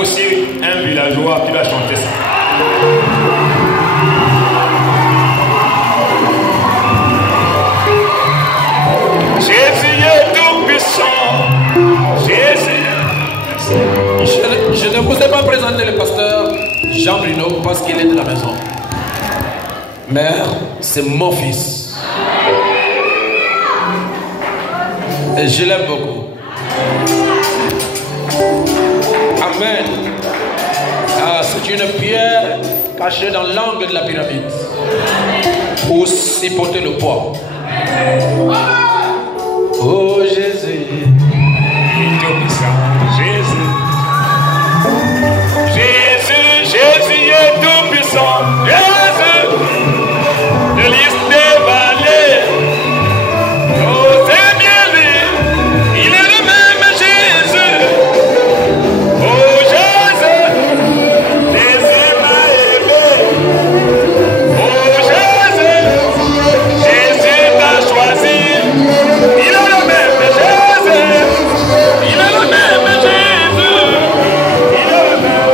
aussi un villageois qui va chanter ça. Jésus est tout puissant. Jésus. Je ne vous ai pas présenté le pasteur Jean Bruno parce qu'il est de la maison. Mais c'est mon fils. Et je l'aime beaucoup. Amen. Ah, c'est une pierre cachée dans l'angle de la pyramide pour supporter le poids. Oh Jésus. Jésus. Jésus, Jésus est tout puissant. Jésus. De liste des vallées. Oh, c'est bien lui. Il est le même Jésus. Oh, Jésus. Jésus m'a aimé. Oh, Jésus. Jésus t'a choisi. Il est le même Jésus. Il est le même Jésus. Il est le même.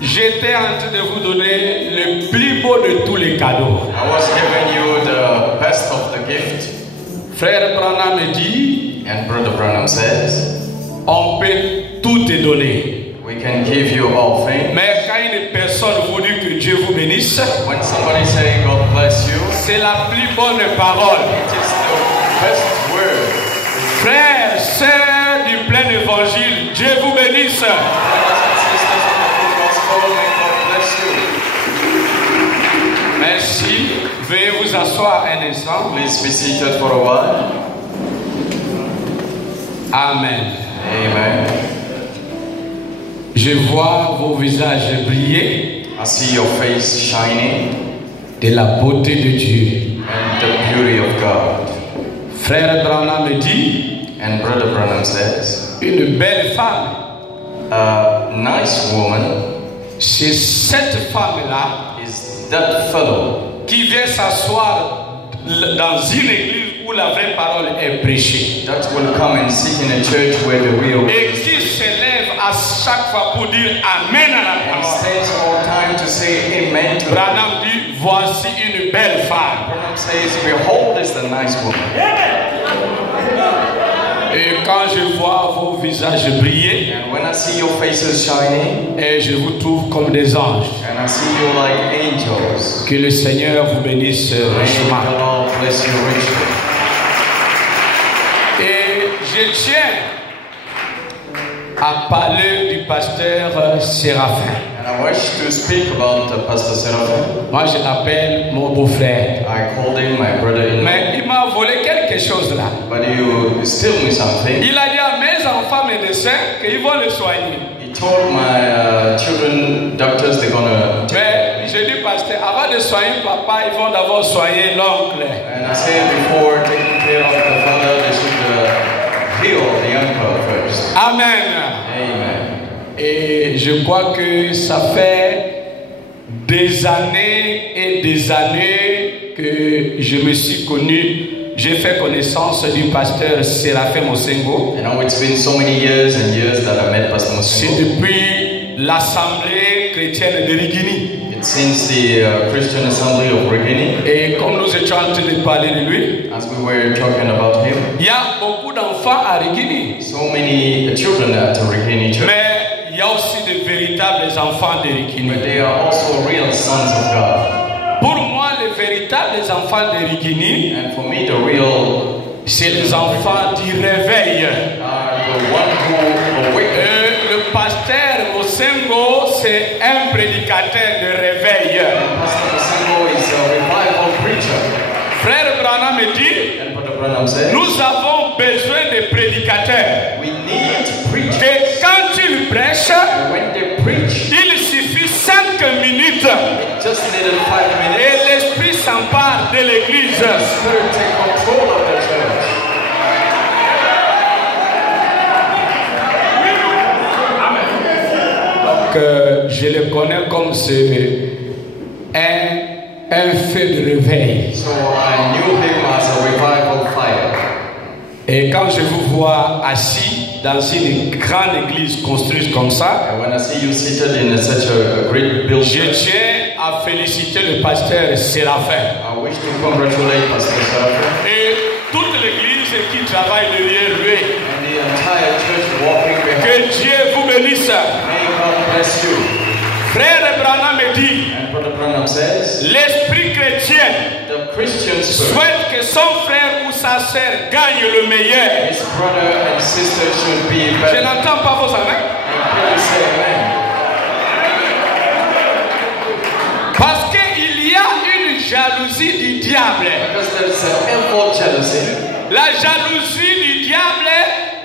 J'étais en train de vous donner le plus beau de tous les cadeaux. I was giving you the best of the gift. Frère Branham me dit, And Brother Branham says, on peut tout te donner. we can give you all things. Mais quand une personne vous dit que Dieu vous bénisse, When somebody say God bless you, c'est la plus bonne parole. it is the best word. Frères, sœurs du plein évangile, Dieu vous bénisse. Brothers and sisters of the full gospel, may God bless you. Merci. Veuillez vous asseoir un instant. Please be seated for a while. Amen. Amen. Je vois vos visages briller I see your face shining de la beauté de Dieu. and the beauty of God. Frère Branham me dit, And Brother Branham says, une belle femme, a nice woman c'est cette femme-là is that fellow qui vient s'asseoir dans une église où la vraie parole est prêchée. that will come and sit in a church where the real Et qui s'élève à chaque fois pour dire Amen à la and parole. stands all time to say amen to God. Branham dit, voici une belle femme. Branham says, behold is the nice woman. Et quand je vois vos visages briller, And when I see your faces shining, et je vous trouve comme des anges. and I see you like angels, Que le Seigneur vous bénisse may the richement. Lord bless you richly. Et je tiens à parler du pasteur Séraphin. And I wish to speak about Pastor Seraphim. Moi, je l'appelle mon beau-frère. I called him my brother-in-law. Mais il m'a volé quelque chose là. But you steal me something. Il a dit à mes enfants médecins qu'ils vont le soigner. He told my children doctors they're gonna take Mais je dis, pasteur, avant de soigner papa, ils vont d'abord soigner l'oncle. And I said before taking care of the father, they should heal the uncle first. Amen. Amen. Et je crois que ça fait des années et des années que je me suis connu. J'ai fait connaissance du pasteur Séraphin Mosengo. I know it's been so many years and years that I met Pastor C'est Mosengo. depuis l'Assemblée chrétienne de Rigini. It's since the Christian Assembly of Regini. Et comme nous étions en train de parler de lui, As we were talking about him, il y a beaucoup d'enfants à Rigini. so many children at the Regini church. Mais il y a aussi de véritables enfants de Rigini. But they are also real sons of God. Pour moi, les véritables enfants de Rigini, And for me, the real c'est les enfants du réveil. are the one who awakens. Le pasteur Mosengo, c'est un prédicateur de réveil. Pastor Mosengo is a revival preacher. Frère Branham me dit, And Brother Branham said, nous avons besoin de prédicateurs. we need preachers. Et quand ils prêchent, And when they preach, il suffit 5 minutes it just needed 5 minutes. et l'esprit s'empare de l'église. The Spirit take control of the church. Que je le connais comme c'est un feu de réveil. So I knew him as a revival fire. Et quand je vous vois assis dans une grande église construite comme ça, And when I see you seated in such a great je building, tiens à féliciter le pasteur Séraphin I wish to congratulate Pastor Seraphim et toute l'église qui travaille derrière lui. and the entire church walking behind. Que Dieu vous bénisse. May God bless you. Frère Branham me dit, And Brother Branham says, l'esprit chrétien the Christian spirit, souhaite que son frère ou sa sœur gagne le meilleur. his brother and sister should be Je better. n'entends pas vos amis. And please say amen. Parce qu'il y a une jalousie du diable. Because there is an evil jealousy. La jalousie du diable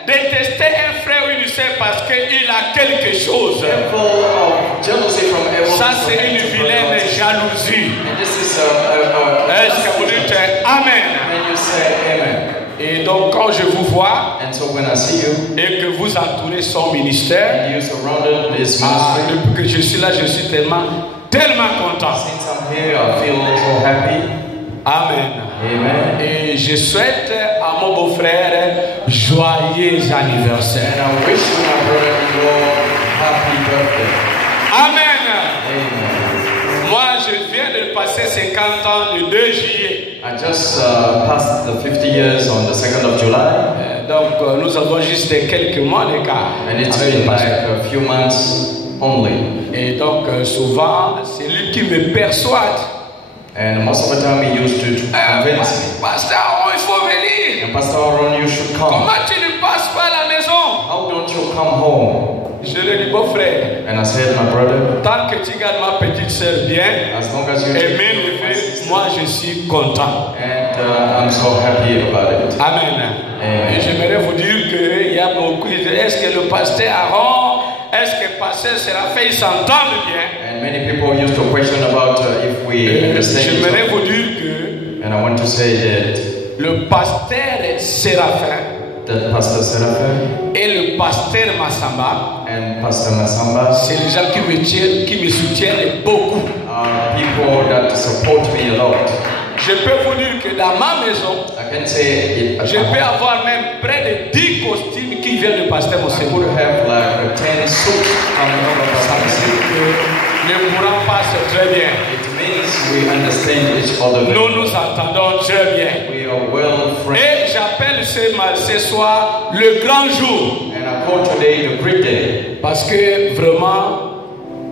détester un frère ou une sœur parce qu'il a quelque chose. Evil of jealousy from evil. Ça, c'est une vilaine jalousie. And this is Est-ce que vous dites Amen? And you say amen. Et donc, quand je vous vois And so when I see you et que vous entourez son ministère, and you surrounded this ah, ministry, depuis que je suis là, je suis tellement content. since I'm here, I feel so happy. Amen. Amen. Et je souhaite à mon beau-frère joyeux anniversaire. And I wish you, my brother-in-law, happy birthday. Amen. Amen. Moi, je viens de passer 50 ans le 2 juillet. I just passed the 50 years on the 2nd of July. Donc, nous avons juste quelques mois d'écart. And it's avec le been like pasteur. a few months only. Et donc, souvent, c'est lui qui me persuade. And most of the time he used to convince me. Pasteur, il faut venir. And Pastor Aaron, you should come. Comment tu ne passes pas à la maison? How don't you come home? Je lui dis, beau frère, And I said, my brother, tant que tu gardes ma petite sœur bien, as long as you et take bien care of my élevée, sister, moi je suis content. and I'm so happy about it. Amen. Amen. Et j'aimerais vous dire qu'il y a beaucoup. Est-ce que le pasteur Aaron, est-ce que le pasteur Séraphin, ils s'entendent bien? And many people used to question about if we understand each J'aimerais other. vous dire que And I want to say that le pasteur Séraphin that Pastor Seraphim et le pasteur Massamba, and Pastor Masamba c'est les gens qui me soutiennent beaucoup. are people that support me a lot. Je peux vous dire que dans ma maison, I can say it. je peux avoir même près de 10 costumes qui viennent du pasteur I Mosengo. would have like 10 suits coming from Pastor Mosengo. Le courant passe très bien. It means we understand each other. Nous nous entendons très bien. We are well friends. Et j'appelle ce soir le grand jour. And I call today the great day Parce que vraiment,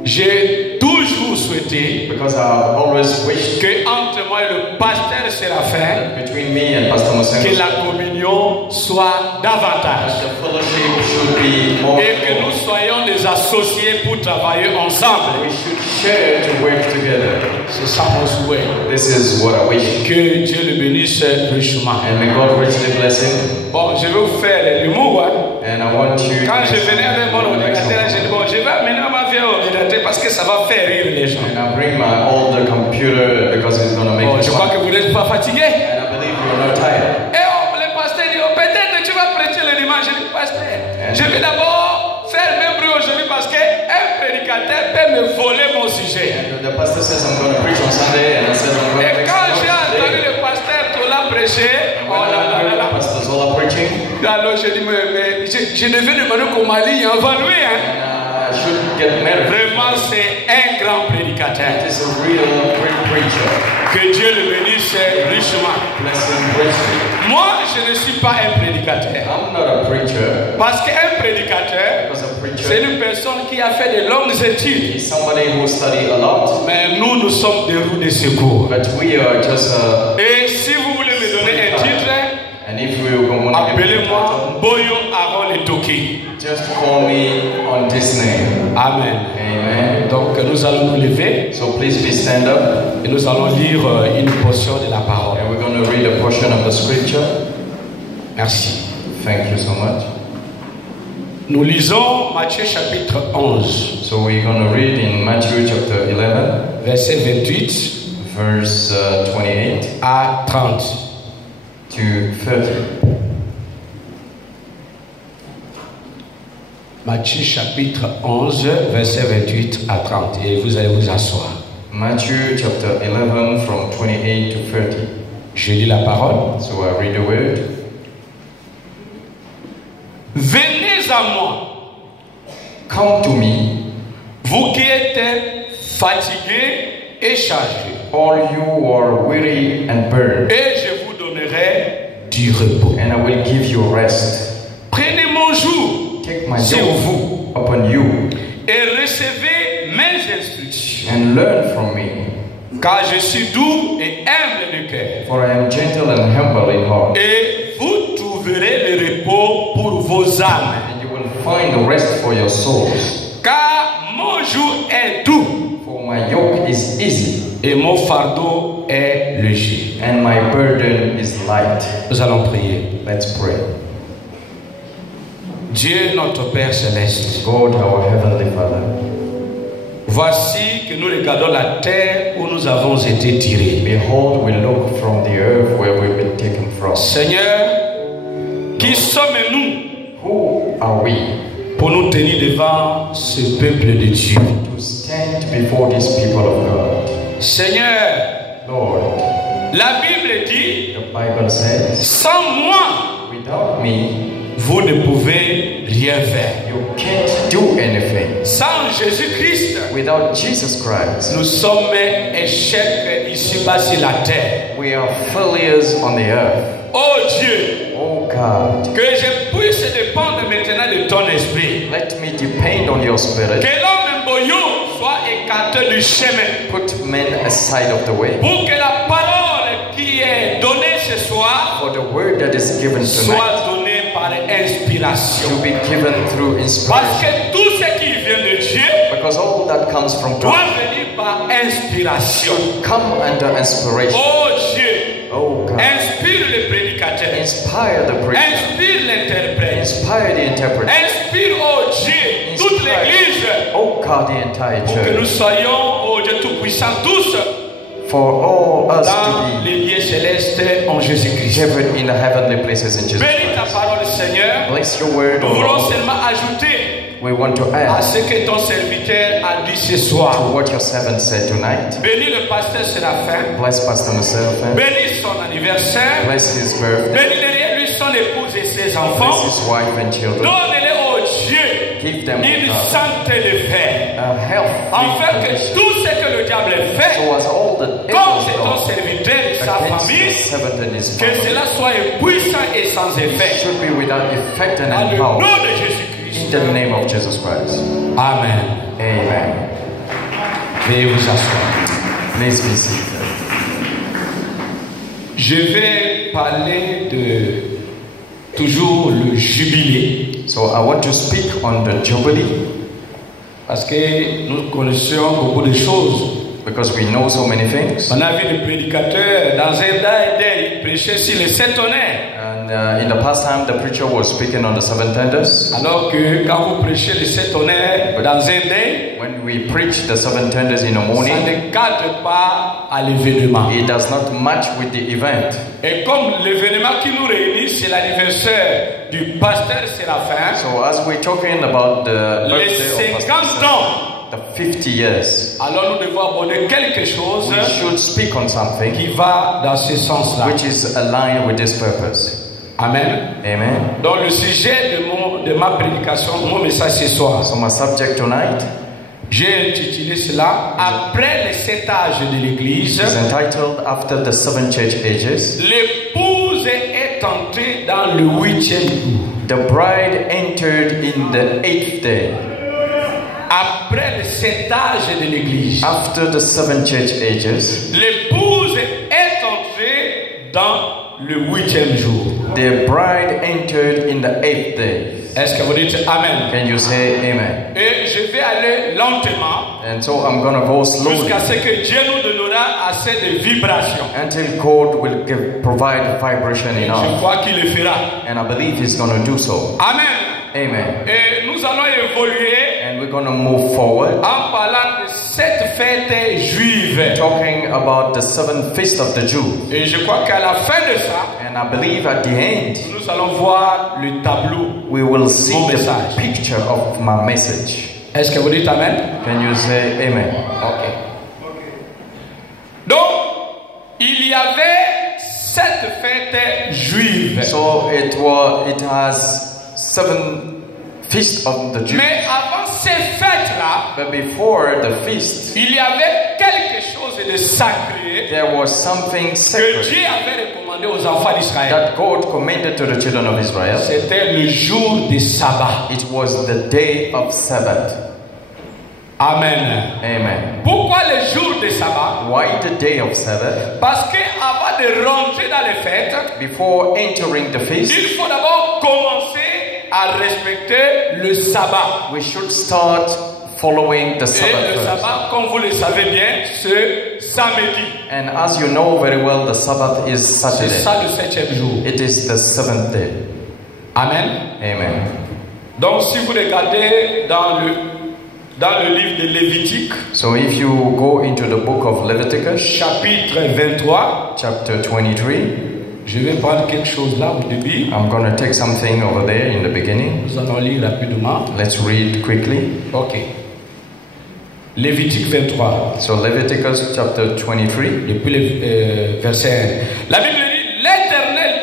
j'ai toujours souhaité because I've always wished que entre moi et le pasteur Séraphin, between me and Pastor Mosengo, que la communion soit davantage. the fellowship should be more. Et que nous soyons des associés pour travailler ensemble. We should share to work together. C'est ça mon souhait. This is what I wish. Que Dieu le bénisse richement. And may God richly bless him. Bon, je vais vous faire l'humour. Hein. And I want you. Quand je venais avec mon ordinateur, j'ai dit bon, je vais amener ma vieille ordinateur parce que ça va faire rire les gens. And I bring my older computer because it's going to make Bon, you je crois fun. que vous n'êtes pas fatigué. And I believe you're not tired. Et le pasteur dit, peut-être que tu vas prêcher le dimanche. Je dis, pasteur, je vais d'abord faire même bruit aujourd'hui parce qu'un prédicateur peut me voler mon sujet. And the pastor says I'm going to preach on Sunday, and I said I'm going to Et preach quand on j'ai entendu Sunday. le pasteur Tola prêcher, oh là là là là. Pastor Zola preaching. Alors je dis, mais je devais demander qu'au Mali, avant lui. Hein. I should get married. Vraiment, c'est un grand prédicateur. He's a real great preacher. Que Dieu le bénisse richement. Bless him richly. Moi, je ne suis pas un prédicateur. I'm not a preacher. Parce qu'un prédicateur, Because a c'est preacher une personne qui a fait de longues études. is somebody who studied a lot. Mais nous sommes des roues de secours. But we are just Et si vous voulez me donner un titre, and if we are going to appelez-moi Boyo Aaron Etoki. just call me on this name. Amen. Amen. Donc nous allons nous lever So please be stand up, et nous allons lire une portion de la parole. and we're going to read a portion of the scripture. Merci. Thank you so much. Nous lisons Matthieu chapitre 11, So we're going to read in Matthew chapter 11, verset 28 verse 28 à 30. to 30. Matthieu chapitre 11, verset 28 à 30. Et vous allez vous asseoir. Matthew chapter 11 from 28 to 30. Je lis la parole. So I read the word. Venez à moi, Come to me, vous qui êtes fatigués et chargés, all you who are weary and burdened, et je vous donnerai du repos. and I will give you rest. Prenez mon joug Take my sur yoke vous upon you et recevez mes instructions, and learn from me, car je suis doux et humble de cœur. for I am gentle and humble in heart, Et vous trouverez le repos pour vos âmes. and you will find rest for your souls. Car mon joug est doux For my yoke is easy et mon fardeau est léger. and my burden is light. Nous allons prier. Let's pray. Dieu notre Père Céleste, God, our Heavenly Father, voici que nous regardons la terre où nous avons été tirés. behold, we look from the earth where we've been taken from. Seigneur, qui sommes-nous Who are we pour nous tenir devant ce peuple de Dieu? to stand before these people of God? Seigneur, Lord, la Bible dit, the Bible says, sans moi, without me, vous ne pouvez rien faire. you can't do anything. Sans Jésus-Christ, Without Jesus Christ, nous sommes échecs ici-bas sur la terre. we are failures on the earth. Oh Dieu, Oh God, que je puisse dépendre maintenant de ton esprit. let me depend on your spirit. Que l'homme boyau soit écarté du chemin. Put men aside of the way. Pour que la parole qui est donnée ce soir For the word that is given tonight soit donnée par inspiration. to be given through Parce inspiration. que tout ce qui vient de Dieu Because all that comes from doit God venir par inspiration. come under inspiration. Oh Dieu, Oh God, inspire le prédicateur, inspire the preacher, inspire l'interprète, inspire the interpreter, inspire, oh Dieu, toute l'église, oh God, the entire pour que nous church. soyons, oh Dieu Tout-Puissant, tous For all us dans to be les lieux célestes en Jésus-Christ. gathered in the heavenly places in Jesus Bénis ta Christ. parole, Seigneur. Bless your word, Nous O voulons Lord. seulement ajouter We want to à add ce que ton serviteur a dit ce to soir. what your servant said tonight. Bénis le pasteur Séraphin. Bless Pastor myself. Bénis son anniversaire. Bless his birthday. Bénis derrière lui son épouse et ses Bless enfants. his wife and children. Donne-les, oh Dieu, Give them une santé de fer. a health. Afin que tout ce que le diable fait, So as all the comme c'est ton evils serviteur et sa against the famille, servant and his que family cela soit puissant et sans effet. should be without effect and Dans le nom power. de In Jésus-Christ. the name of Jesus Christ. Amen. Amen. Veuillez vous asseoir. Please be seated. Je vais parler de toujours le jubilé. So I want to speak on the Jubilee. Parce que nous connaissons beaucoup de choses. Because we know so many things. On a vu le prédicateur dans un day, il prêchait sur les 7 tonnerres. And in the past time, the preacher was speaking on the 7 thunders. Alors que quand vous prêchez les 7 tonnerres dans un day, when we preach the 7 thunders in the morning, ça ne cadre pas à l'événement. It does not match with the event. Et comme l'événement qui nous réunit, c'est l'anniversaire du pasteur Séraphin. So as we're talking about the birthday les of 50 ans. The 50 years. Alors nous devons aborder quelque chose we should speak on something qui va dans ce sens-là. Which is aligned with this purpose. Amen. Amen. Donc le sujet de ma prédication, mon message ce soir. So my subject tonight, j'ai intitulé cela Après les 7 âges de l'Église. It's entitled After the 7 Church Ages. L'épouse est entrée dans le 8e jour. The bride entered in the 8th day. Après les 7 âges de l'Église. After the 7 church ages. L'épouse est entrée dans le 8e jour. The bride entered in the 8th day. Est-ce que vous dites Amen? Can you say Amen? Et je vais aller lentement. And so I'm gonna go slowly. Jusqu'à ce que Dieu nous donnera assez de vibrations. Until God will provide vibration enough. Je crois qu'il le fera. And I believe He's gonna do so. Amen. Amen. Et nous allons évoluer. And we're gonna move forward. En parlant de cette fête juive. Talking about the 7th feast of the Jews. Et je crois qu'à la fin de ça. And I believe at the end. Nous allons voir le tableau. We will see the picture of my message. Est-ce que vous dites Amen? Can you say Amen? Ok. Donc, il y avait 7 fêtes juives. So it has 7 feasts of the Jews. Mais avant ces fêtes-là, but before the feast, il y avait quelque chose de sacré. There was something sacred que Dieu avait recommandé aux enfants d'Israël. That God commanded to the children of Israel. C'était le jour du sabbat. It was the day of Sabbath. Amen. Amen. Pourquoi le jour du sabbat? Why the day of Sabbath? Parce que avant de rentrer dans les fêtes, before entering the feast, il faut d'abord commencer à respecter le sabbat. We should start following the Sabbath. Et le sabbat, comme vous le savez bien, c'est samedi. And as you know very well, the Sabbath is Saturday. C'est ça le 7e jour. It is the 7th day. Amen. Amen. Donc si vous regardez dans le livre de Lévitique, so if you go into the book of Leviticus, chapitre 23, chapter 23, je vais prendre quelque chose là au début. I'm going to take something over there in the beginning. Nous allons lire rapidement. Let's read quickly. Ok. Lévitique 23. So Leviticus chapter 23. Depuis le verset 1. La Bible dit, l'Éternel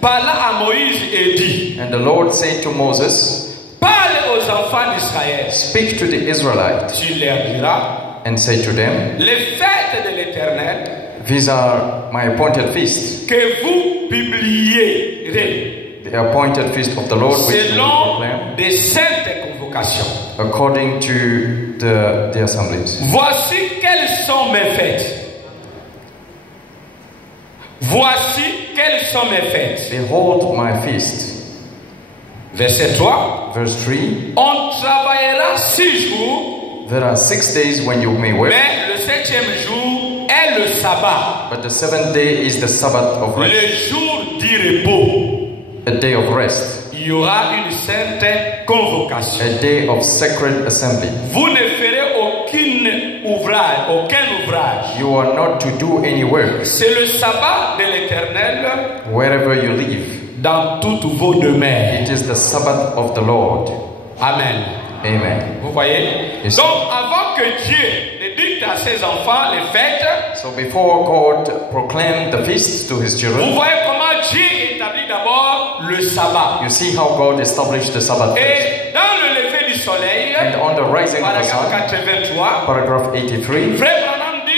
parla à Moïse et dit. And the Lord said to Moses, parle aux enfants d'Israël. Speak to the Israelites. Tu leur diras. And say to them, les fêtes de l'Éternel. These are my appointed feasts. Que vous publierez. The appointed feast of the Lord, selon des saintes convocations. According to the assemblies. Voici quelles sont mes fêtes. Voici quelles sont mes fêtes. Behold my feast. Verset 3. Verse 3. On travaillera 6 jours. There are 6 days when you may work. Mais le 7e jour est le sabbat. But the 7th day is the Sabbath of rest. Le jour du repos. A day of rest. Il y aura une sainte convocation. A day of sacred assembly. Vous ne ferez aucun ouvrage. You are not to do any work. C'est le sabbat de l'Éternel. Wherever you live. Dans toutes vos demeures. It is the Sabbath of the Lord. Amen. Amen. Vous voyez? Yes. Donc, avant que Dieu ne dicte à ses enfants les fêtes, so before God proclaimed the feasts to His children, vous voyez comment Dieu établit d'abord le sabbat. You see how God established the Sabbath first. Et dans le lever du soleil, and on the rising of the sun, paragraph 83, Frère Branham dit,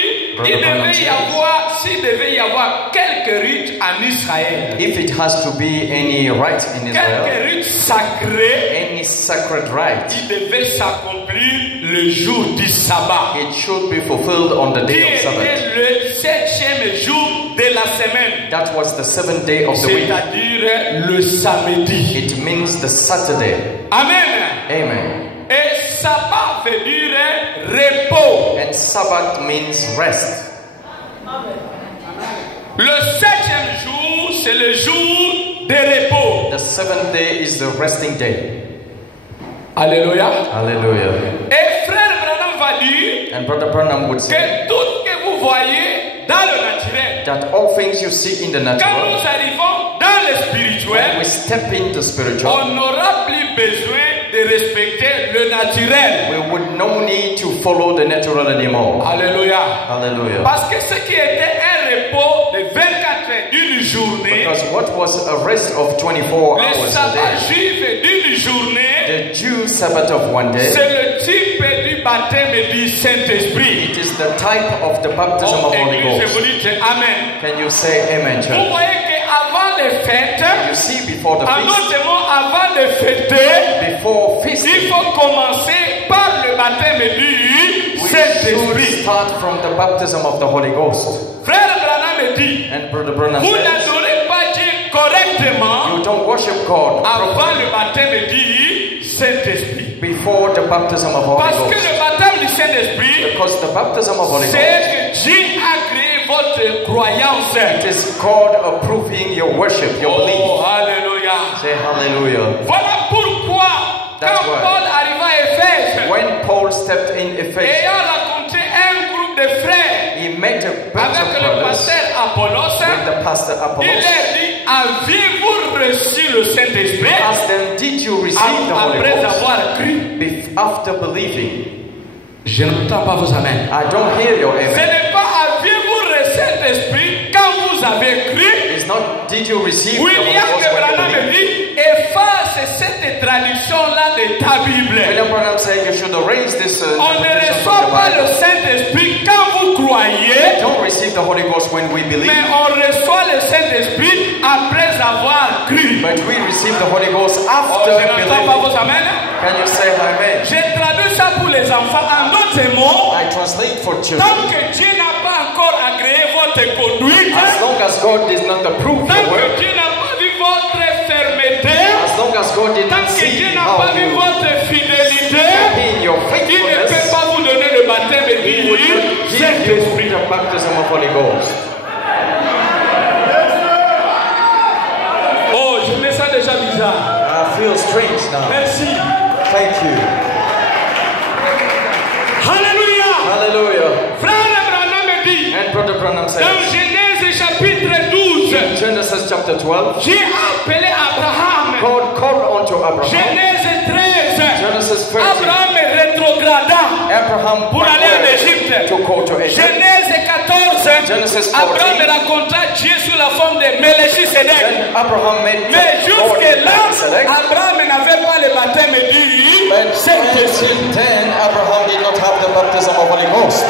s'il devait y avoir quelques rites en Israël, if it has to be any rite in Israel, quelques rites sacrés, any sacred rite, il devait s'accomplir le jour du sabbat. It should be fulfilled on the Qui day of était Sabbath. le 7e jour de la semaine. That was the 7th day of the week. C'est-à-dire le samedi. It means the Saturday. Amen. Amen. Et sabbat veut dire repos. And Sabbath means rest. Le 7e jour, c'est le jour de repos. The 7th day is the resting day. Alléluia. Hallelujah. Et frère Branham va dire And Brother Branham would say que tout ce que vous voyez dans le naturel, that all things you see in the quand natural, nous arrivons dans le when spirituel, we step into spiritual, on n'aura plus besoin de respecter le naturel. we would no need to follow the natural anymore. Alléluia. Hallelujah. Parce que ce qui était un repos de 24 heures d'une journée, Because what was a rest of 24 le hours a sabbat day, juif d'une journée, the Jew Sabbath of one day, c'est le type du baptême du Saint-Esprit. it is the type of the baptism Oh, of Holy Église, Ghost. vous dites Amen. Can you say amen, Vous church? voyez qu'avant les fêtes, You see, before the en feast, d'autres mots, avant de fêter, before feast, il faut commencer par le baptême du we Saint-Esprit. should start from the baptism of the Holy Ghost. Frère Branham dit, And Brother Branham vous says, n'adorez pas Dieu correctement you don't worship God avant le baptême du Saint-Esprit. before the baptism of Holy Parce que Ghost. le baptême du Saint-Esprit, Because the baptism of Holy Ghost, c'est que Dieu a créé votre croyance. it is God approving your worship, your Oh, belief. alléluia. Say hallelujah. Voilà pourquoi, That's quand why. Paul arriva à Éphèse, When Paul stepped in Ephesus, ayant rencontré un groupe de frères he met a bunch of avec le brothers pasteur Apollos, with the pastor il Apollos. leur dit, avez-vous reçu le Saint-Esprit Asked them, did you receive the Holy après Ghost avoir cru? after believing? Je n'entends pas vos amens. I don't hear your Ce amen. n'est pas avez-vous reçu le Saint-Esprit quand vous avez cru. It's not, did you receive the Holy William Ghost de when you Branham believe? dit, efface cette traduction-là de ta Bible. William Branham said you should erase this On ne interpretation reçoit from the pas Bible. le Saint-Esprit quand vous croyez, Don't receive the Holy Ghost when we believe, mais on reçoit le Saint-Esprit après avoir cru. but we receive the Holy Ghost Oh, after je n'entends pas believing. vos amens. Can you say amen? J'ai traduit ça pour les enfants. En d'autres mots, I translate for children. tant que Dieu n'a pas encore agréé votre conduite, As long as God did not approve tant your que work, Dieu n'a pas vu votre fermeté, as long as God did tant not que Dieu see n'a how pas vu you votre fidélité, in your il ne peut faithfulness, pas vous donner le baptême He would du not give you Saint-Esprit. the baptism of Holy Ghost. Oh, je me sens déjà bizarre. I feel strange now. Merci. Thank you. Alléluia. Hallelujah. Frère Branham dit, And Brother Branham dans says, Genèse chapitre 12, Genesis chapter 12, Dieu a appelé Abraham. God called unto Abraham. Genèse 13, Genesis 13, Abraham rétrograda Abraham pour aller en Égypte. to go to Egypt. Genèse 14, Genesis 14, Abraham rencontra Dieu sous la forme de Melchisedec. then Abraham met Mais God in jusque-là, Melchizedek. Abraham n'avait pas le baptême du But Saint-Esprit. until then, Abraham did not have the baptism of Holy Ghost.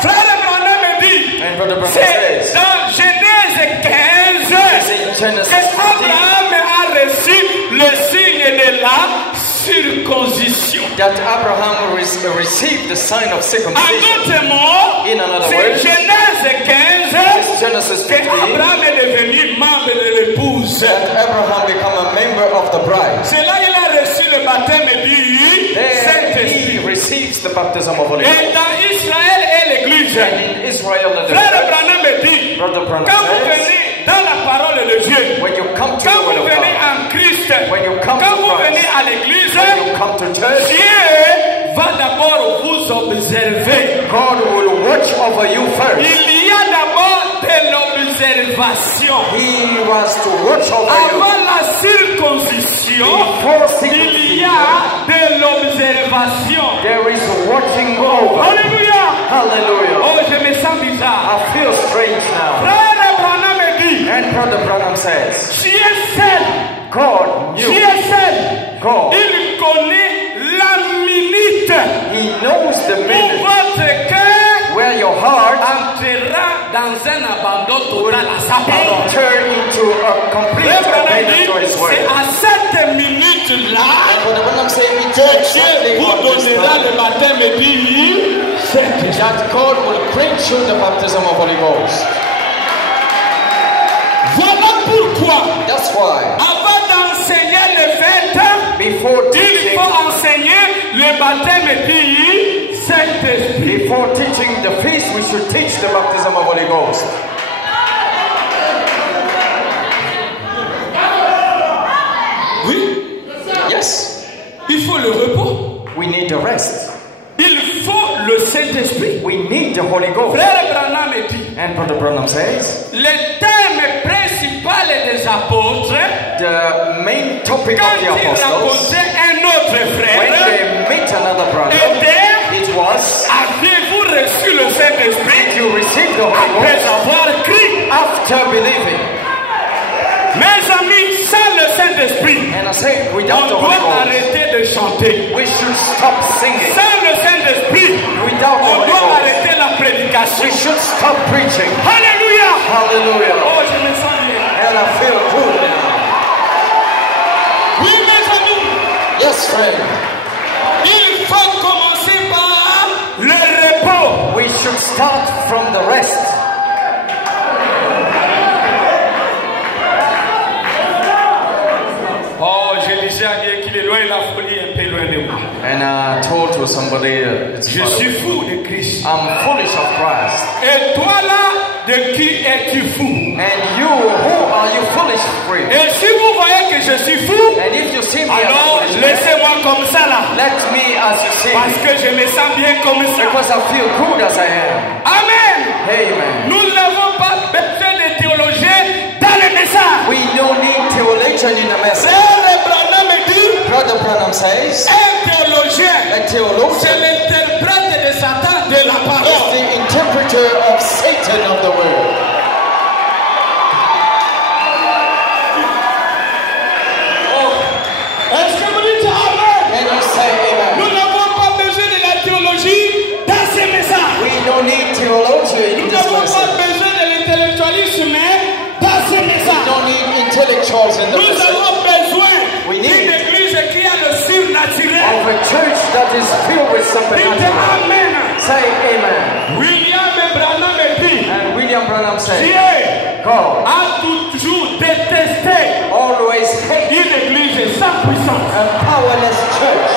Frère Branham dit, And Brother Branham c'est says, dans Genèse 15 it's in Genesis que 15, Abraham a reçu le signe de la circoncision. that Abraham received the sign of En circumcision. d'autres mots, In another c'est word, Genèse 15 it's Genesis que 15, Abraham est devenu membre de l'épouse. that Abraham became a member of the bride. C'est là qu'il a reçu le baptême du There Saint-Esprit. he receives the baptism of Holy Ghost. Et dans Israël et l'Église, And in Israel and the Frère church, Branham dit, Brother Branham quand vous says, venez dans la parole de Dieu, when you come to quand the word vous of venez God, en Christ, when you come quand to vous Christ, venez à l'église, when you come to church, Dieu va d'abord vous observer. God will watch over you first. Il y a d'abord de l'observation. He was to watch over you. Avant la circoncision, Before il y circumcision, a de l'observation. there is watching over. Alléluia. Hallelujah. Oh, je me sens bizarre. I feel strange now. Frère Branham dit, And Brother Branham says, Dieu seul, God knew. Dieu seul, God. il connaît la minute He knows the où minute votre cœur where your heart entrera dans un abandon total à sa parole. Turn into a complete abandon to his word. C'est à cette minute-là que Dieu vous donnera le baptême et dit, that God will grant you the baptism of Holy Ghost. Voilà pourquoi, That's why, avant d'enseigner les fêtes, before il teaching, faut enseigner le baptême et dit, Saint-Esprit. before teaching the feast, we should teach the baptism of Holy Ghost. Oui, Yes, il faut le repos. we need the rest. Il faut le Saint-Esprit. We need the Holy Ghost. Frère Branham dit, And Brother Branham says, le thème principal des apôtres, the main topic quand of the il apostles, rencontrait un autre when frère, they meet another brother, était, it was, avez-vous reçu le Saint-Esprit did you receive the Holy après Ghost avoir crié? after believing? Mes amis, sans le Saint-Esprit, And I say, on without the doit Holy Ghost, arrêter de chanter. we should stop singing. Sans le Saint-Esprit, Without the on Holy doit Ghost, arrêter la prédication. we should stop preaching. Alléluia! Hallelujah. Oh, je me sens bien. And I feel good now. Oui, mes amis, Yes, friend. il faut commencer par le repos. We should start from the rest. Oh, je disais à Dieu qu'il est loin la folie, un peu loin de moi. And I told to somebody, it's Je far suis away. fou de Christ. I'm foolish of Christ. Et toi là, de qui es-tu fou? And you, who are you foolish with? Et si vous voyez que je suis fou, And if you see me as alors foolish, laissez-moi comme ça là. let me as you see Parce me. que je me sens bien comme ça. Because I feel good as I am. Amen. Amen. Nous n'avons pas besoin de théologiens dans le message. We don't need theologian in the message. Frère Branham dit, Brother Branham says, un théologien, a c'est theologian l'interprète de Satan de la is parole. the interpreter of Satan of the word. Est-ce que vous dites Amen? And you say Nous amen. n'avons pas besoin de la théologie dans ces messages. We don't need theologian in Nous this n'avons pas message. besoin de l'intellectualisme dans ces We messages. don't need intellectuals in the Nous message. avons besoin We need- d'une église qui a le surnaturel. Of a church that is filled with Dites supernatural. Amen. Say amen. William Branham dit, And William Branham said, Dieu God a toujours détesté always hates une église sans puissance. a powerless church.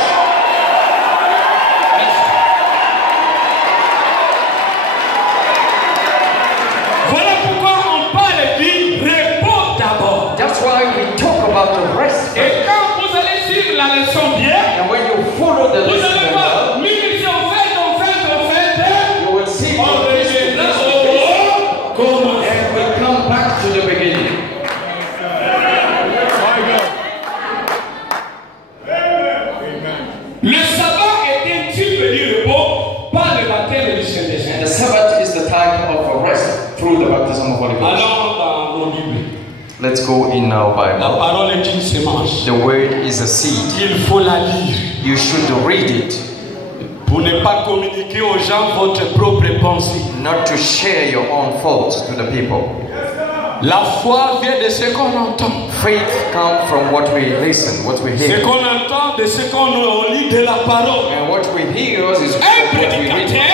Voilà pourquoi on parle du repos d'abord. That's why we talk about the rest. Et quand vous allez suivre la leçon bien, And when you follow the vous allez lesson, voir, minutes on fait, you will see on from this to reviendra this to au this, haut, comment. and we'll come back to the beginning. Le sabbat est un type du repos par le baptême du Saint-Esprit. And the Sabbath is the time of a rest through the baptism of Holy Ghost. Allons dans nos Bibles. Let's go in our La Bible. parole est une semence. The word is a seed. Il faut la lire You should read it, pour ne pas communiquer aux gens votre propre pensée. not to share your own thoughts to the people. La foi vient de ce qu'on entend. Faith comes from what we listen, what we Ce hear. qu'on entend de ce qu'on lit de la parole. And what we hear is Un what we read from the prédicateur,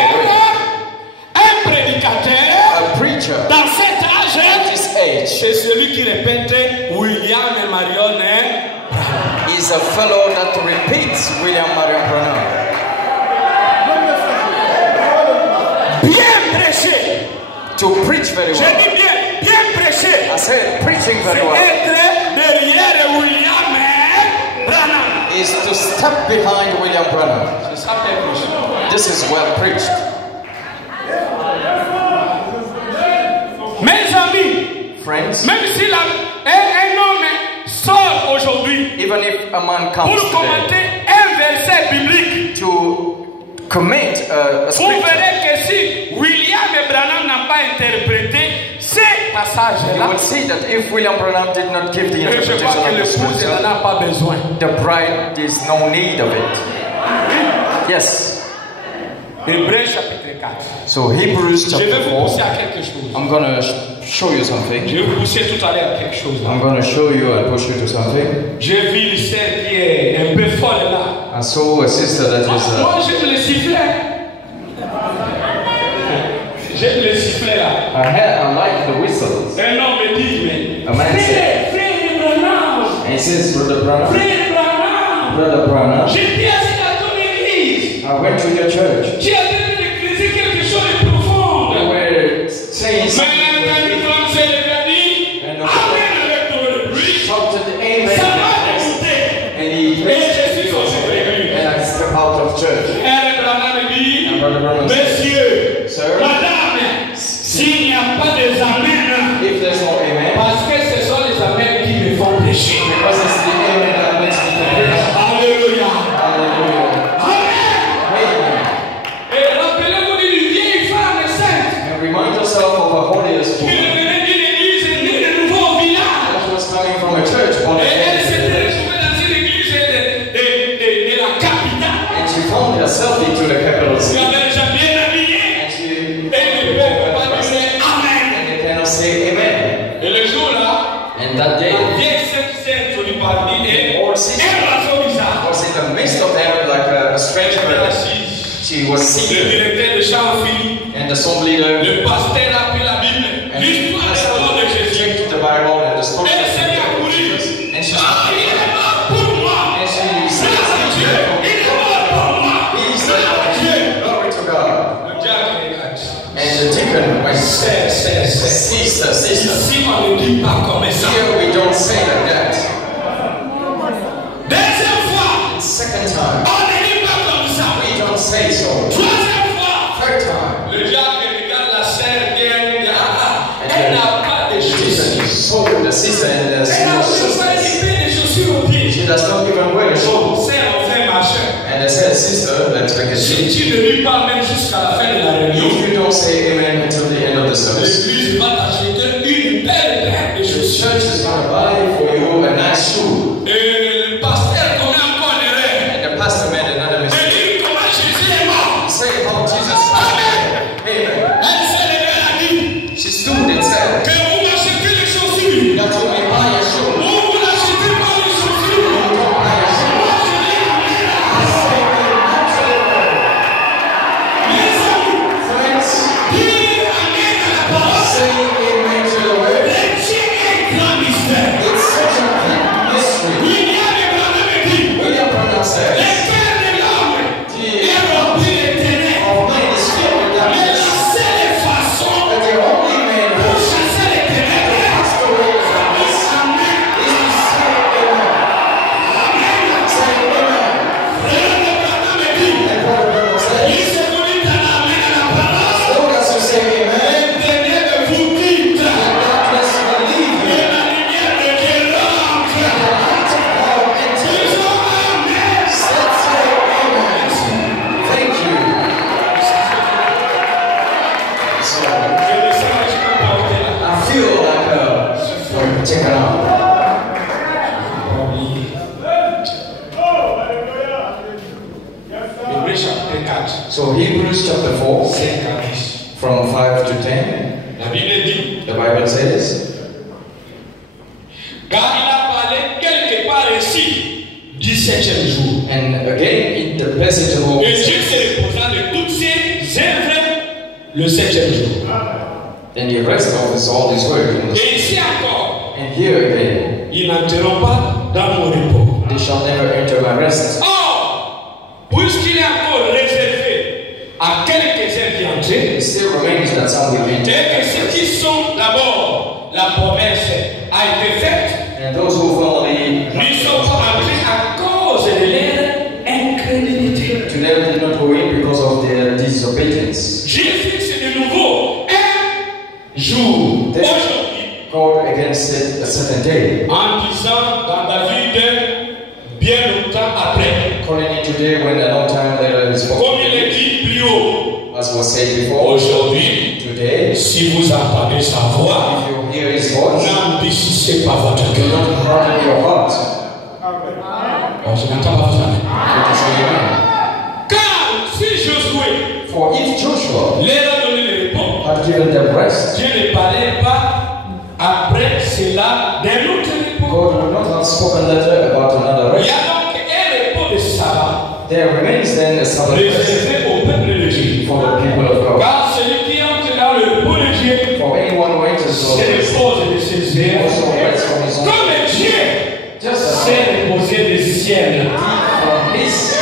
un prédicateur, word. A preacher dans cet at âge, this age c'est celui qui répète William et Marion. is a fellow that repeats William Marion Branham. Bien prêché. To preach very Je well. dis bien prêché. I said preaching C'est very well être derrière William Branham. is to step behind William Branham. C'est ça bien prêché. This is well preached. Mes amis, Friends, même si un homme sort aujourd'hui even if a man pour comes today commenter un verset biblique, to commit a vous scripture, verrez que si William Branham n'a pas interprété ces you passages-là, will see that if William Branham did not give the je crois interpretation que of the l'épouse n'en scripture, a pas besoin. the bride is no need of it. Yes. Hébreux chapitre chapitre 4. So Hebrews Je vais chapter vous pousser 4. à quelque chose. I'm going to show you Je something. vais vous pousser tout à l'heure à quelque chose. I'm going to show you and push you to something. J'ai vu une sœur qui est un peu folle là. I saw a sister that is Moi, j'aime le sifflet. J'aime le sifflet là. I like the whistles. Un homme me dit, mais A man said, frère Branham, and he says, Brother Branham, frère Branham, Brother Branham, j'étais assis à ton église. I went to your church. Tu as donné de creuser quelque chose de profond. They were saying Mais something, quand une femme s'est levée, elle a dit, and the Amen avec ton bruit. shouted Ça amen, m'a dégoûté. and he Et je suis sorti de l'église. and I stepped out of church. Elle, Branham me dit, And Brother Branham said, Monsieur, Sir, Madame, s'il n'y a pas des amens, if there's no amen, parce que ce sont les amens qui me font pécher. because it's the amen that makes me convict. Alléluia. Hallelujah. Amen. Amen. Et rappelez-vous d'une vieille femme sainte And remind yourself of a holiest qui woman revenait d'une église née de nouveau au village. that was coming from a church on Et elle a s'était retrouvée dans une église de la capitale. and she found herself into the capital Il y city. avait les gens bien habillés. And she Et ne peuvent pas dire Amen. and they cannot say amen. Et le jour-là, And that day, la vieille sainte sur du parmi et or elle sister va son visage. was in the midst of them like a strange Elle est person. assise. She was Le seated, directeur de chant fit. and the song leader Le pasteur a pris la Bible. and L'histoire de la mort de Jésus. checked the Bible and the story Elle of s'est mise à courir. Jesus. And she Ah, il est mort pour moi. and she Grâce à Dieu. Il est mort pour moi. he said, glory to God. Le diable regarde. And the deacon went, C'est. sister, sister. Ici, on ne dit pas comme ça. Here we don't say like that. Deuxième fois, Second time, on ne dit pas comme ça. we don't say so. Troisième fois, Third time, le diable regarde la sœur bien. Elle n'a pas de chaussures. Jesus saw the sister and the Elle n'a sister. pas de chaussures au pied. She does not even wear a shoe. C'est enfin ma chère. And they said, sister, let's make a Si change. tu ne lis pas même jusqu'à la fin de la réunion, If you don't say amen until the end of the service, l'église va t'acheter une belle paire de the chaussures. church is going to buy for you a nice shoe. Et le pasteur commet encore une erreur. And the pastor made another Il mistake. dit comment Jésus est mort. He said, oh, Jesus Christ. Amen. Elle s'est levée, elle a dit She stood and said, que vous m'achetez les chaussures. that you may buy a shoe. Vous n'achetez pas les chaussures. You don't buy a shoe. Moi, je dis Amen. Say amen to the word. Mes amis, Friends, dis Amen à la parole. say amen to the word. Le Dieu est grand mystère. It's such a big mystery. William Abraham dit William Branham said, le cœur de l'homme the est rempli de ténèbres. of man is filled with Mais darkness. la seule façon But the only man who pour chasser les ténèbres, casts away the darkness Amen. is to say amen. Say amen. William Abraham dit And Brother Branham said, il se commit à la main à la parole. as long as you say amen, Les ténèbres vous quittent. darkness will leave Et you. la lumière de Dieu rentre. The light of God enters. Disons Amen. Let's say amen. Thank you. So, Je me sens que je peux porter là. I feel like we're taken out. Hébreux chapitre 4, So Hebrews chapter 4, 5 à 10. from 5 to 10, La Bible dit, the Bible says, car il a parlé quelque part ici du 7e jour. and again in the passage of Et Dieu se reposant de toutes ses œuvres le 7e jour. and the rest of his all his work. Et ici encore, And here again, ils n'entreront pas dans mon repos. they shall never enter my rest. Or, puisqu'il est encore réservé à quelques-uns d'y entrer, It still remains that some will et enter. que ceux qui sont d'abord, la promesse a été faite, And those who formerly n'y sont pas entrés à cause de leur incrédulité. to them did not go in because of their disobedience. Dieu fixe de nouveau un jour, Then aujourd'hui, God against it a certain day, en disant dans David, bien longtemps après, calling it today when a long time later is comme spoken. il est dit plus haut, As was said before, aujourd'hui, today, si vous entendez sa voix, if you hear his voice, n'endurcissez pas votre do cœur. not harden your heart. Je n'entends pas votre amen. Let us say amen. Car si Josué For if Joshua leur a donné le repos, had given them rest, Dieu ne parlait pas après cela d'un autre repos. God would not have spoken later about another Il y rest. a donc un repos de sabbat There remains then a Sabbath rest réservé au peuple de Dieu. for the people of God. Car celui qui entre dans le repos de Dieu For anyone who enters se the rest, repose de ses he œuvres. also rests from his own. Comme Dieu Just as s'est reposé du ciel. from his.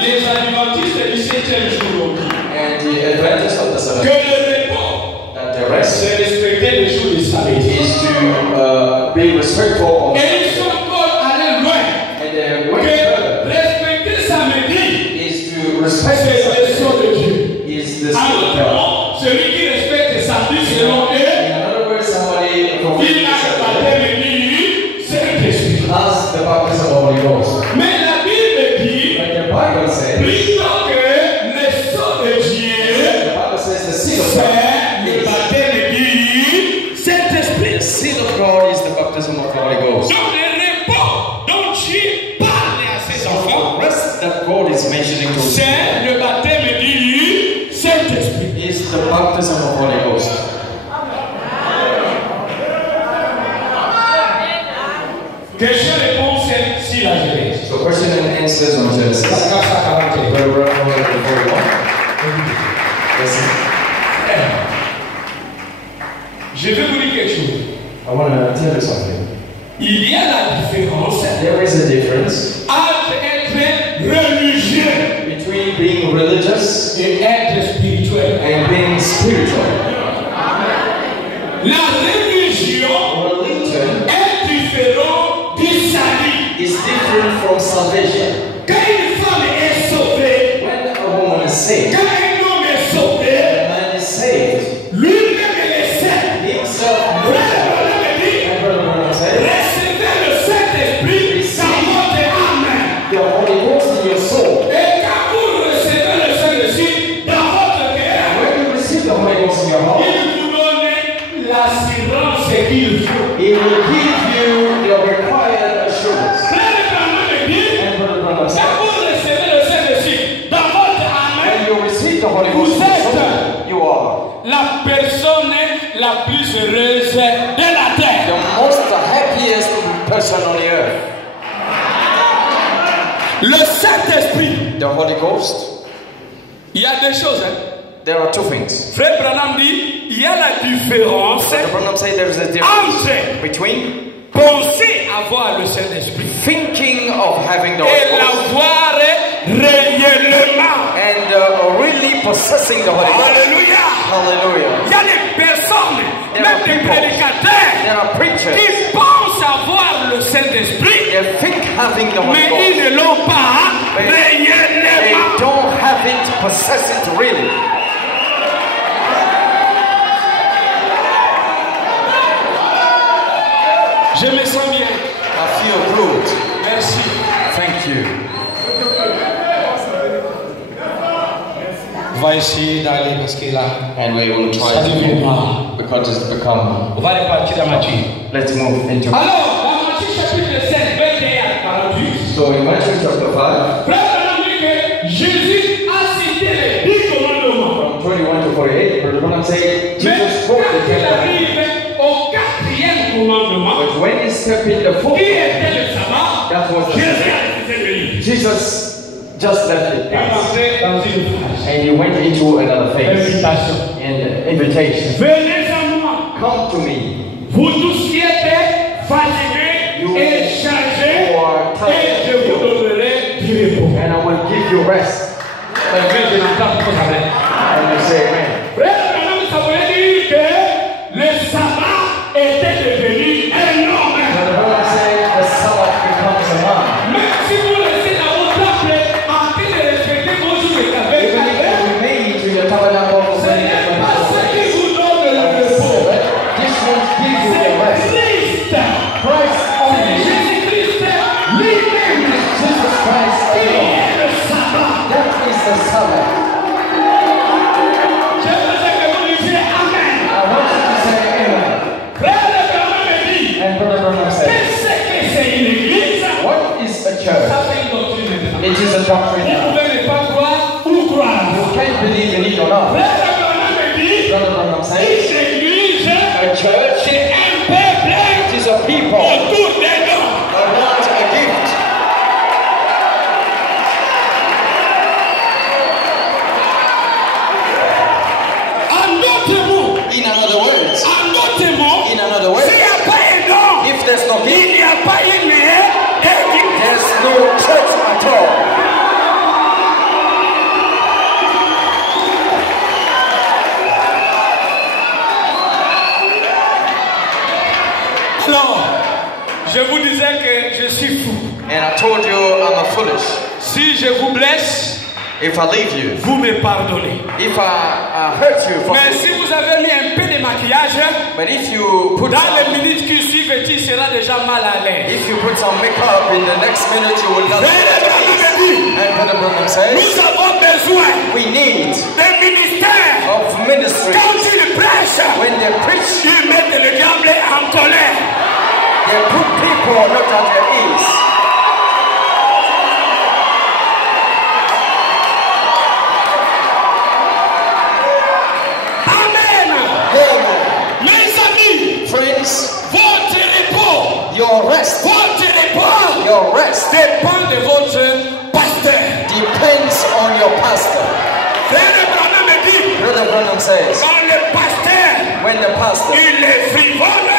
Les adventistes du 7e jour ont dit And the Adventists of the que Sabbath, le repos, that the rest c'est respecter le jour du sabbat. is to be respectful of, Et ils sont encore allés loin. and the way Que respecter samedi, is to respect c'est the le son de Dieu. Sabbath is the En Spirit of d'autres God. mots, celui qui respecte samedi selon eux, In other words, somebody from il a le baptême du Saint-Esprit. has the baptism of the Holy Ghost. Mais la Bible dit But the Bible says, plutôt que le son de Dieu, the Bible says the seed of c'est God le is baptême du Saint-Esprit. the seed of God is the baptism of the Holy Ghost. Donc le repos dont Dieu parle à ses enfants, The rest that God is mentioning to us c'est le baptême du Saint-Esprit. is the baptism of the Holy Ghost. Question-réponse si la Genèse. So question and answers on Genesis. Paragraphe 141. Paragraph 141. Listen. Je vais vous dire quelque chose. I want to tell you something. Il y a la différence There is a difference entre être religieux between being religious et être spirituel. and being spiritual. La religion Religion est différente du salut. is different from salvation. Quand une femme est sauvée, When a woman is saved, quand un homme est sauvé, a man is saved, lui-même est saint. himself Frère, knows. on dit, And Brother Branham said, recevez le Saint-Esprit dans votre âme. the Holy Ghost in your soul. Et quand vous recevez le Saint-Esprit dans votre cœur, When you receive the Holy Ghost in your heart, il vous donne l'assurance qu'il faut. He will give you the required assurance. Frère Branham dit, And Brother Branham quand said, vous recevez le Saint-Esprit dans votre âme, when you receive the Holy Ghost in your soul, you are la personne la plus heureuse de la terre. the most happiest person on the earth. Le Saint-Esprit, The Holy Ghost, il y a deux choses. there are two things. Frère Branham dit, il y a la différence Brother Branham said there is a difference entre between penser avoir le Saint-Esprit thinking of having the et Holy Ghost l'avoir réellement. and really possessing the Holy Ghost. Alléluia. Hallelujah. Il y a des personnes, There même are des people. prédicateurs, There are preachers. qui pensent avoir le Saint-Esprit, They think having the Holy mais Ghost. ils ne l'ont pas They réellement. don't have it, possess it really. Je me sens bien. I feel good. Merci. Thank you. On va essayer d'aller parce que là, And we will try ça devient to, noir. because it's become. On va repartir dans Matthieu. Let's move into. Alors, dans Matthieu chapitre 7, 21 à 48, So in Matthew chapter 5, frère Branham dit que Jésus a cité les 10 commandements. from 21 to 48, Brother Branham said, Mais Jesus spoke quand the il 10 commandments. arrive au 4e commandement, But when he stepped in the fourth, qui était le sabbat, that was the Jésus a refusé de lire. Jesus just left it Il est pass. entré dans une phrase. And he went into another phase. Invitation. And invitation. Venez à moi, Come to me. vous tous qui êtes fatigués You et chargés, who are et je tired, vous donnerai du repos. and I will give you rest. Je n'entends pas ça. And you say amen. Frère Branham, ça voulait dire que le sabbat était devenu énorme. Brother Branham said the Sabbath becomes a man. Même si vous laissez la haute table en train de respecter vos jours de café, Even if you remain to your tabernacle for ce n'est pas ce qui vous donne le repos. this won't give you the C'est rest. Christ. Christ C'est only. Jésus-Christ lui-même Jesus Christ qui alone. est le sabbat. That is the Sabbath. can't believe in it or not. Brother Branham says, a church is a people that want a gift. In another words, if there's no gift, there's no church at all. Alors, je vous disais que je suis fou. And I told you I'm a foolish. Si je vous blesse, if I leave you, vous me pardonnez. If I hurt you, mais si vous avez mis un peu de maquillage, but if you put dans les minutes qui suivent, tu seras déjà mal à l'aise. If you put some makeup in the next minute, you will not. And Brother Branham says, nous avons besoin we need des ministères of ministry. Quand ils prêchent, when they preach, ils mettent le diable en colère. They put people not at their ease. Votre repos, your rest, your rest dépend de votre pasteur. Depends on your pastor. Brother Branham says, quand le pasteur, when the pastor il est frivole,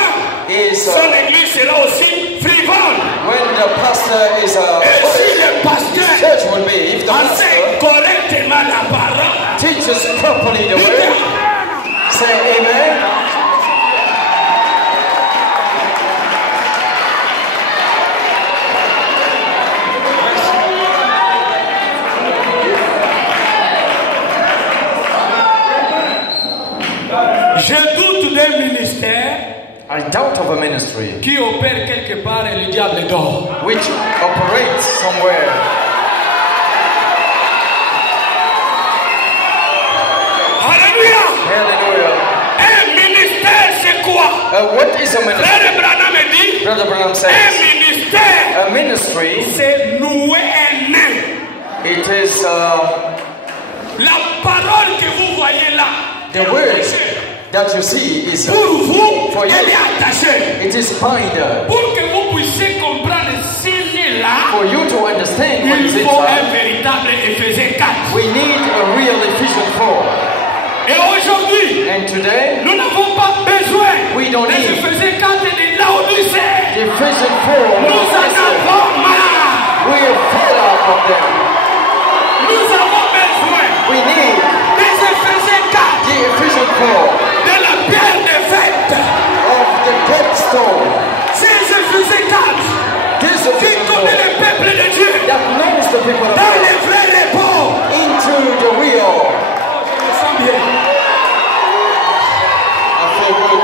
son église sera aussi frivole. When the pastor is et si le pasteur church will be, if the enseigne correctement la parole, teaches properly the word, say amen. Je doute d'un ministère I doubt of a ministry qui opère quelque part et le diable dort. Which operates somewhere. Alléluia. Hallelujah. Un ministère c'est quoi? What is a ministry? Brother Branham says, un ministère, a ministry, c'est nouer un nain. It is la parole que vous voyez là. The word that you see is pour vous, for you. Elle est attachée. It is binder. Pour que vous puissiez comprendre ce là, for you to understand what is il faut inside, un véritable Éphésiens 4. we need a real Ephesians 4. Et aujourd'hui, and today, nous n'avons pas besoin we don't des need Éphésiens 4 et de Laodicée. Ephesians 4. Nous en avons marre. We are fed up of them. Nous avons besoin we need des Éphésiens 4. The Ephesians 4. De la pierre de fête. Of the deadstone. Ces Éphésiens 4. Qui connaît le peuple de Dieu. That knows the people of dans God. les vrais repos. Into the real. Je me sens bien. I feel good.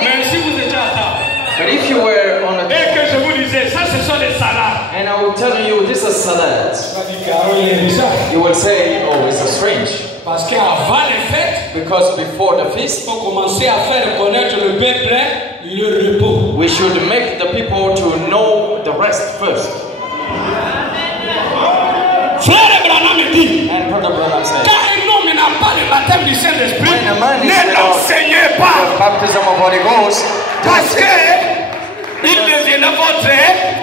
Mais si vous étiez à table. But if you were on a et que je vous disais, ça ce sont les salades. And I will tell you this is salad. You will say, oh, it's a strange. Parce qu'avant les fêtes, because before the feast, il faut commencer à faire connaître le peuple le repos. We should make the people to know the rest first. Frère Branham dit, and Brother Branham said, quand un homme n'a pas le baptême du Saint-Esprit, when a man ne l'enseignez pas. The baptism of Holy Ghost, parce que il deviendra votre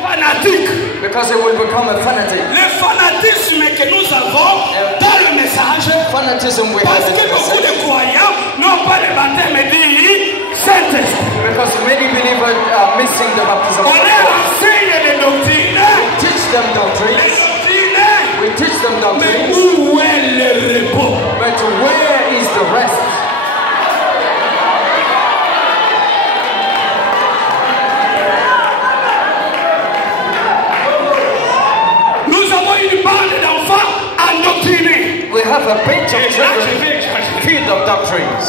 fanatique. Because it will become a fanatic. Le fanatisme que nous avons dans le message, fanatism we parce have que beaucoup de croyants n'ont pas le baptême du Saint-Esprit. Because many believers are missing the baptism. On leur enseigne les doctrines. We teach them doctrines. We teach them doctrines. Mais où est le repos? But where is the rest? We have a bunch of children filled of doctrines.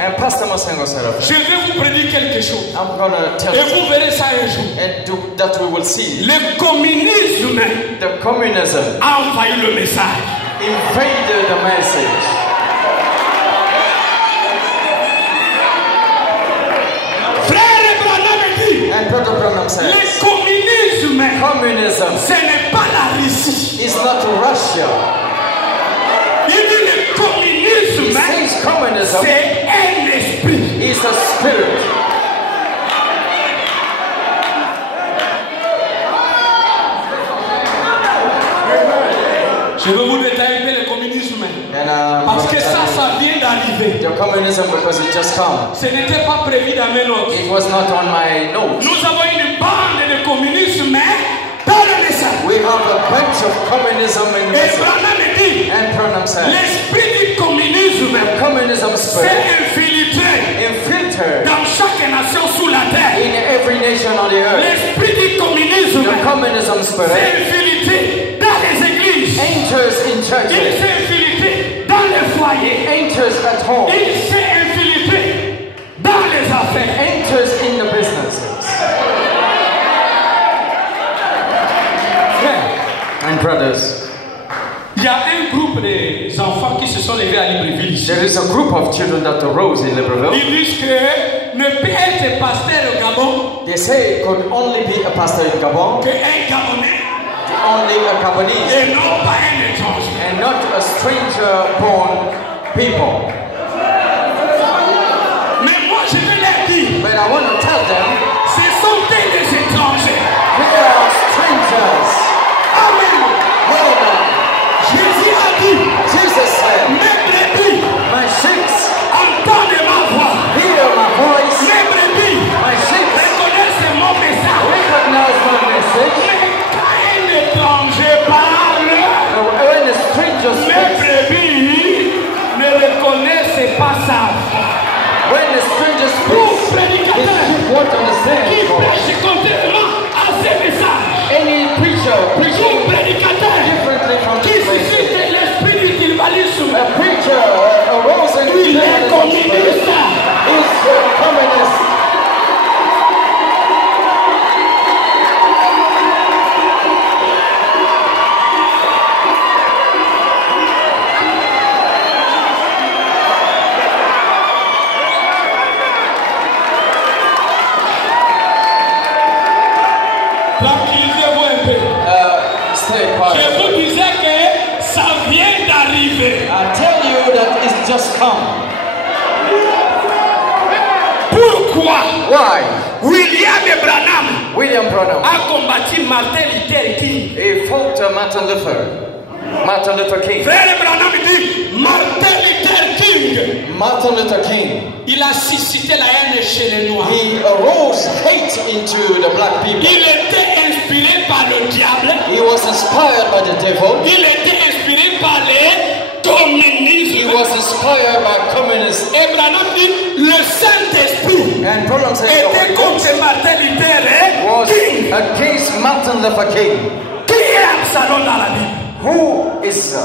And Pastor Mosengo Seraph, je vais vous prédire quelque chose. I'm gonna tell et vous verrez ça un jour. And that we will see. Le communisme, the communism, a envahi le message. Invaded the message. Branham says, Le communisme, communism ce n'est pas la Russie. is not Russia. Il dit le He communisme, says communism c'est un esprit. is a spirit. Je veux vous détailler un peu le communisme. And Parce que ça vient d'arriver. the communism, because it just come. Ce n'était pas prévu dans mes notes. It was not on my notes. Nous avons une bande de communisme dans le message. We have a bunch of communism in the Et message. Branham dit, And Branham says, l'esprit du communisme communism s'est spirit infiltré infiltrated dans chaque nation sous la terre. in every nation on the earth. L'esprit du communisme The communism s'est spirit infiltré dans les églises. enters in Il churches, s'est infiltré dans les foyers. enters at home, Il s'est infiltré dans les affaires. enters in the businesses. Frères, And brothers, il y a un groupe d'enfants qui se sont levés à Libreville. there is a group of children that arose in Libreville. Ils disent que ne peut être pasteur au Gabon They say it could only be a pastor in Gabon, qu'un Gabonais only a Gabonese, et non pas un étranger. and not a stranger-born people. Mais moi je veux leur dire, But I want to tell them, ce sont des étrangers. they are strangers. Amen. Amen. Jésus a dit, Jesus said, mes brebis my sheep entendent ma voix. hear my voice, Mes brebis my sheep reconnaissent mon message. recognize my message. Mais quand un étranger parle, When a stranger mes speaks, brebis ne reconnaissent pas ça. when a stranger Pour speaks, the prédicateur sheep won't qui understand. prêche contrairement à ces messages. Any preacher preaching Pour prédicateur differently from qui this message, suscite l'esprit du tribalisme. a preacher arose in Il est the communiste. is a communist. Tranquillisez-vous un peu. Stay Je quiet. vous disais que ça vient d'arriver. I tell you that it's just come. Pourquoi Why? William Branham William Branham, a combattu Martin Luther King? he fought Martin Luther King. Frère Branham dit Martin Luther King. Martin Luther King, Il a suscité la haine chez les Noirs. he arose hate into the black people. Il était inspiré par le diable. He was inspired by the devil. Il était inspiré par les communistes. He was inspired by communists. Et Branham dit le Saint-Esprit And Branham said était the Holy contre Ghost Martin Luther was King. against Martin Luther King. Qui est Absalom dans la Bible? Who is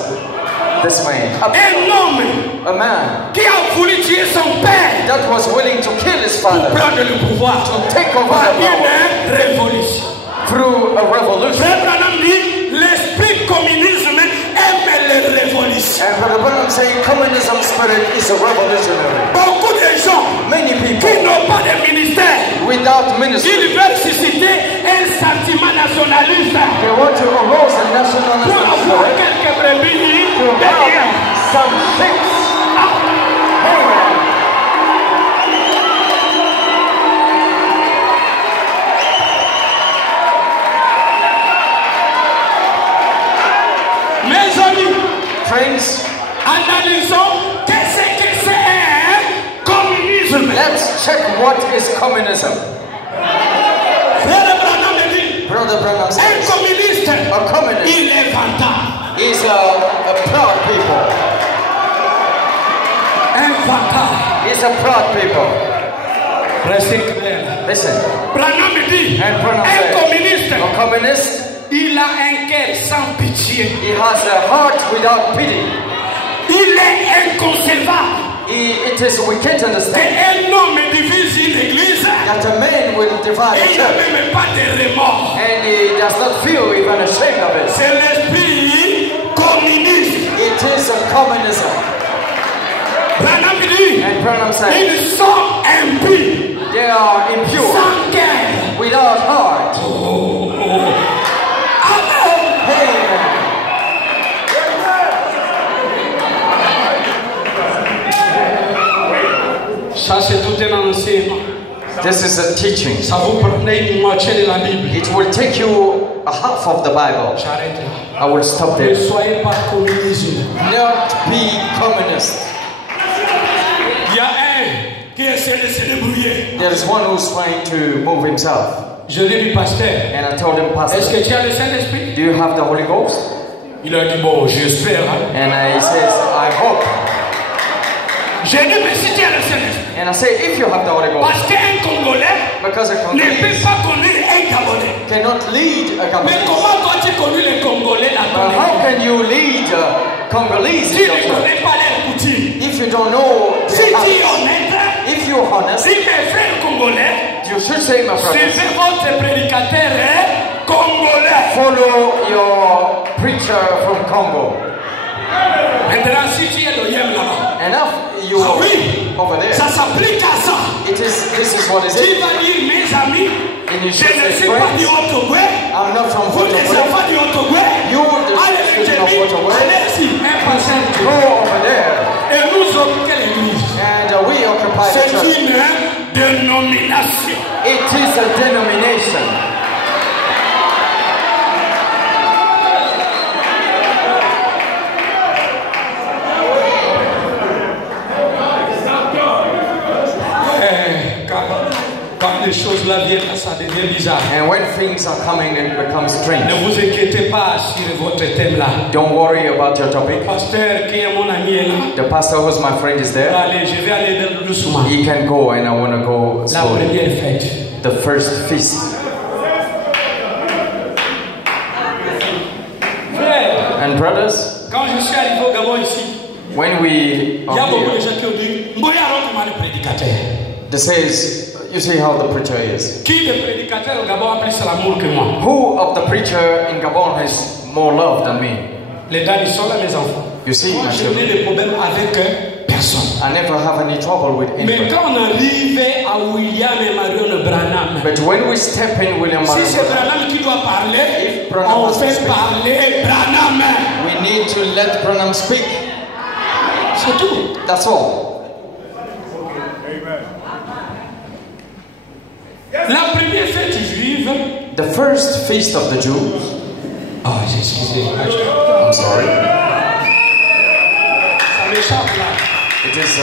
this man? Un homme A man qui a voulu tuer son père that was willing to kill his pour father prendre le pouvoir take over par the power une révolution. through a revolution. Frère Branham dit l'esprit communisme aime les révolutions. And Brother Branham saying communism spirit is a revolutionary. Beaucoup de gens Many qui people n'ont pas de ministère, without ministry, ils veulent susciter un sentiment nationaliste they want to arose a national pour avoir spirit quelques brebis to derrière. have some ships. Mes amis, Friends, analysons qu'est-ce que c'est un communisme. let's check what is communism. Frère Branham dit Brother Branham un says communiste, a communist il est vantard. is a proud people. Un vantard. Is a proud people. Restez clair. Listen, Branham dit And Branham un says, communiste, a communist, il a un cœur sans pitié. he has a heart without pity. Il est inconcevable It is, we can't understand qu'un homme divise une église that a man will divide et a il n'a church même pas de remords. and he does not feel even ashamed of it. C'est l'esprit communiste. It is a communism. Branham dit And Branham says ils sont impies, they are impure, sans cœur, without heart, enseignement. This is a teaching. Ça vous prenait une moitié de la Bible. It will take you a half of the Bible. J'arrête là. I will stop Ne there. soyez pas communistes. Not be communist. Il y a un qui essaie de se débrouiller. There is one who's trying to move himself. Je l'ai dit, pasteur, And I told him, est-ce Pastor, que tu as le Saint-Esprit? do you have the Holy Ghost? Il a dit, bon, j'espère. Hein. And he says, I hope. J'ai dit, mais si tu as le Saint-Esprit. And I say, if you have the Holy Ghost, Parce qu'un Congolais because a ne peut Congolese pas conduire un Gabonais. cannot lead a Mais Congolese. comment toi tu conduis les Congolais dans ton How église? can you lead Congolese Tu in your ne church? connais pas les coutumes. If you don't know Si their tu es habits, honnête, if you're honest, si mes frères congolais, you should say, my brother, suivez votre prédicateur congolais. follow your preacher from Congo. Maintenant, si tu es le Yem là-bas, And if you ah oui, over there, ça s'applique à ça. this is what is Tu it. vas dire, mes amis, And you je should ne say, suis pas du friends, Haut-Ogooué. I'm not from Vous, les Haut-Ogooué. enfants du Haut-Ogooué, You, the allez, children of j'ai dit, Haut-Ogooué, allez-y, un passage. go over there. Et nous sommes quelle église? And we occupy the C'est church. une dénomination. It is a denomination. Quand les choses là viennent, ça devient bizarre. And when things are coming, it becomes strange. Ne vous inquiétez pas sur votre thème là. Don't worry about your topic. Le pasteur qui est mon ami est là. The pastor who's my friend is there. Allez, je vais aller doucement. He can go and I want to go La slowly. première fête. The first feast. Frère, And brothers, quand je suis arrivé au Gabon ici, when we il y a are beaucoup de here, gens qui ont dit Mboya comment le prédicateur. this says, you see how the preacher is. Qui le prédicateur au Gabon a plus l'amour que moi? Who of the preacher in Gabon has more love than me? Les dames, ils sont là, mes enfants. You see, Moi, my je n'ai children, de problème avec personne. I never have any trouble with Mais anybody. quand on arrive à William et Marion Branham, But when we step in William si c'est Marion, Branham qui doit parler, Branham on has to fait speak. parler Branham. we need to let Branham speak. C'est tout. That's all. La première fête juive. The first feast of the Jews, Ah, j'ai excusé. I'm sorry, Ça m'échappe là. it is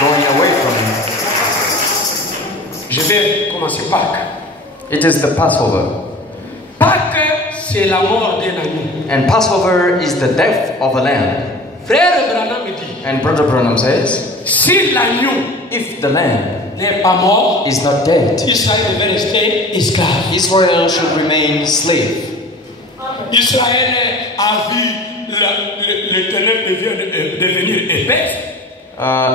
going away from me. Je vais commencer Pâques. It is the Passover. Pâques, c'est la mort d'un agneau. And Passover is the death of a lamb. Frère Branham dit, And Brother Branham says, si l'agneau if the lamb n'est pas mort, is not dead, Israël devait rester esclave. Israel should remain slave. Israël a vu l'Éternel devenir épaisse.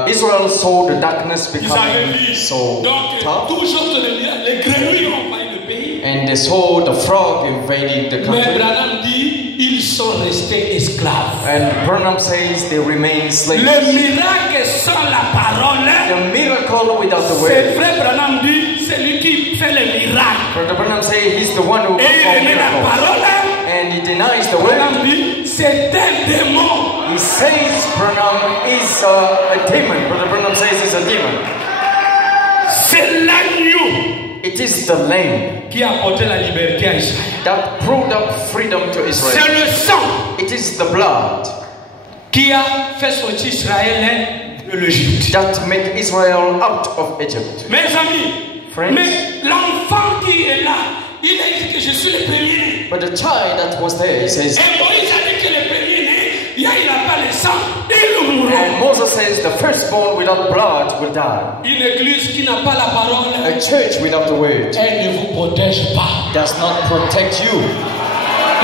Israel saw the darkness Ils avaient becoming vu. so Donc, tough, toujours les grenouilles ont envahi le pays. and they saw the frog invading the Mais country. Branham dit, ils sont restés esclaves. And Branham says they remain slaves. Le miracle sans la parole, The miracle without the c'est word. vrai, Branham dit, c'est lui qui fait le miracle. Brother Branham says he's the one who Et il performed remet la miracles. parole. And he denies the word. Branham dit, c'est un démon. He says Branham is a demon. Brother Branham says he's a demon. C'est l'agneau It is the lamb qui a apporté la liberté à Israël. that brought up freedom to C'est Israel. le sang It is the blood qui a fait sortir Israël de l'Égypte. that made Israel out of Egypt. Mes amis, Friends. mais l'enfant qui est là, il a dit que je suis le premier. But the child that was there, he says, Et Moïse a dit que le premier né, il n'a pas le sang, il mourra. and Moses says the firstborn without blood will die. Une église qui n'a pas la parole, A church without the word elle ne vous protège pas. does not protect you.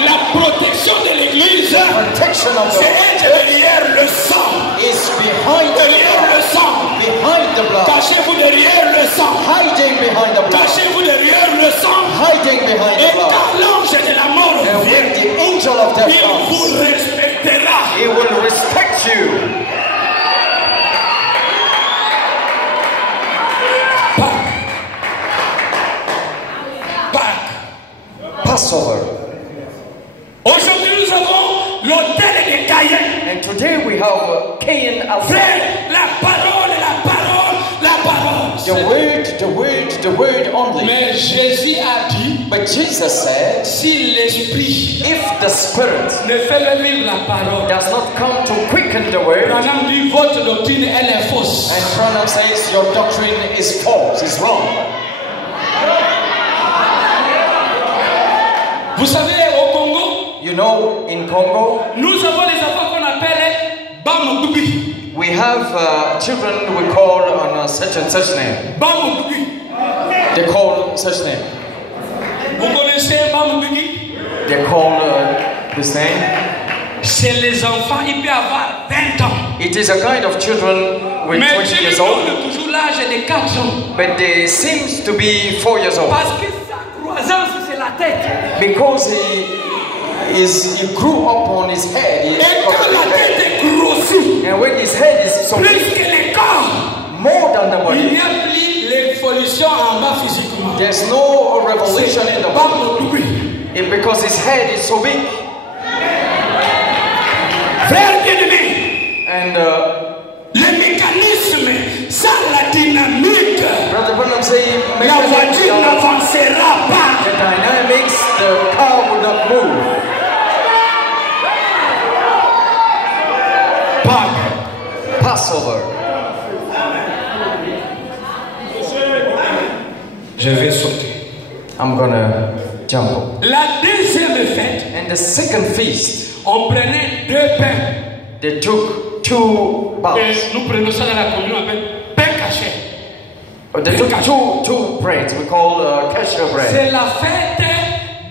La protection de l'église, Protection of c'est the être derrière le sang. is behind the Derrière blood. le sang. Behind the blood. Cachez-vous derrière le sang. Hiding behind the blood. Cachez-vous derrière le sang. Hiding behind Et the blood. quand l'ange de la mort And vient, when the angel of death il vous comes, respectera. he will respect you. Pâques. Passover. Aujourd'hui, nous avons l'autel de Caïn. And today we have Cain altar. Frère, la parole, la parole, la parole. The word only. Mais Jésus a dit, But Jesus said, si l'esprit if the Spirit ne fait pas vivre la parole, does not come to quicken the word, Branham dit votre doctrine elle est fausse. and Branham says your doctrine is false, is wrong. Vous savez, au Congo, You know, in Congo, nous avons les enfants qu'on appelle Bamoubi. we have children we call on such and such name. Bamoubi. They call such name. Vous connaissez Bamoubi? They call this name. C'est les enfants, il peut avoir 20 ans. It is a kind of children with Mais 20 Dieu years lui old, donne toujours l'âge de 4 ans. but they seems to be 4 years old. Parce que sa croissance, c'est la tête. Because he grew up on his head. He Et got quand a la big head. tête est grossie, And when his head is so plus big, que le corps, more than the il body, n'y a plus l'évolution en bas physiquement. there's no revolution in the body. Bamoubi. Because his head is so big. Frère bien-aimé, And le mécanisme sans la dynamique, Brother Branham say, la voiture n'avancera pas. the dynamics, the car would not move. Passover. Je vais sauter. I'm gonna jump. La deuxième fête, And the second feast, on prenait 2 pains. they took 2 bowls. Et nous prenons ça dans la communion avec pain caché. They took two breads. We call kasher bread. C'est la fête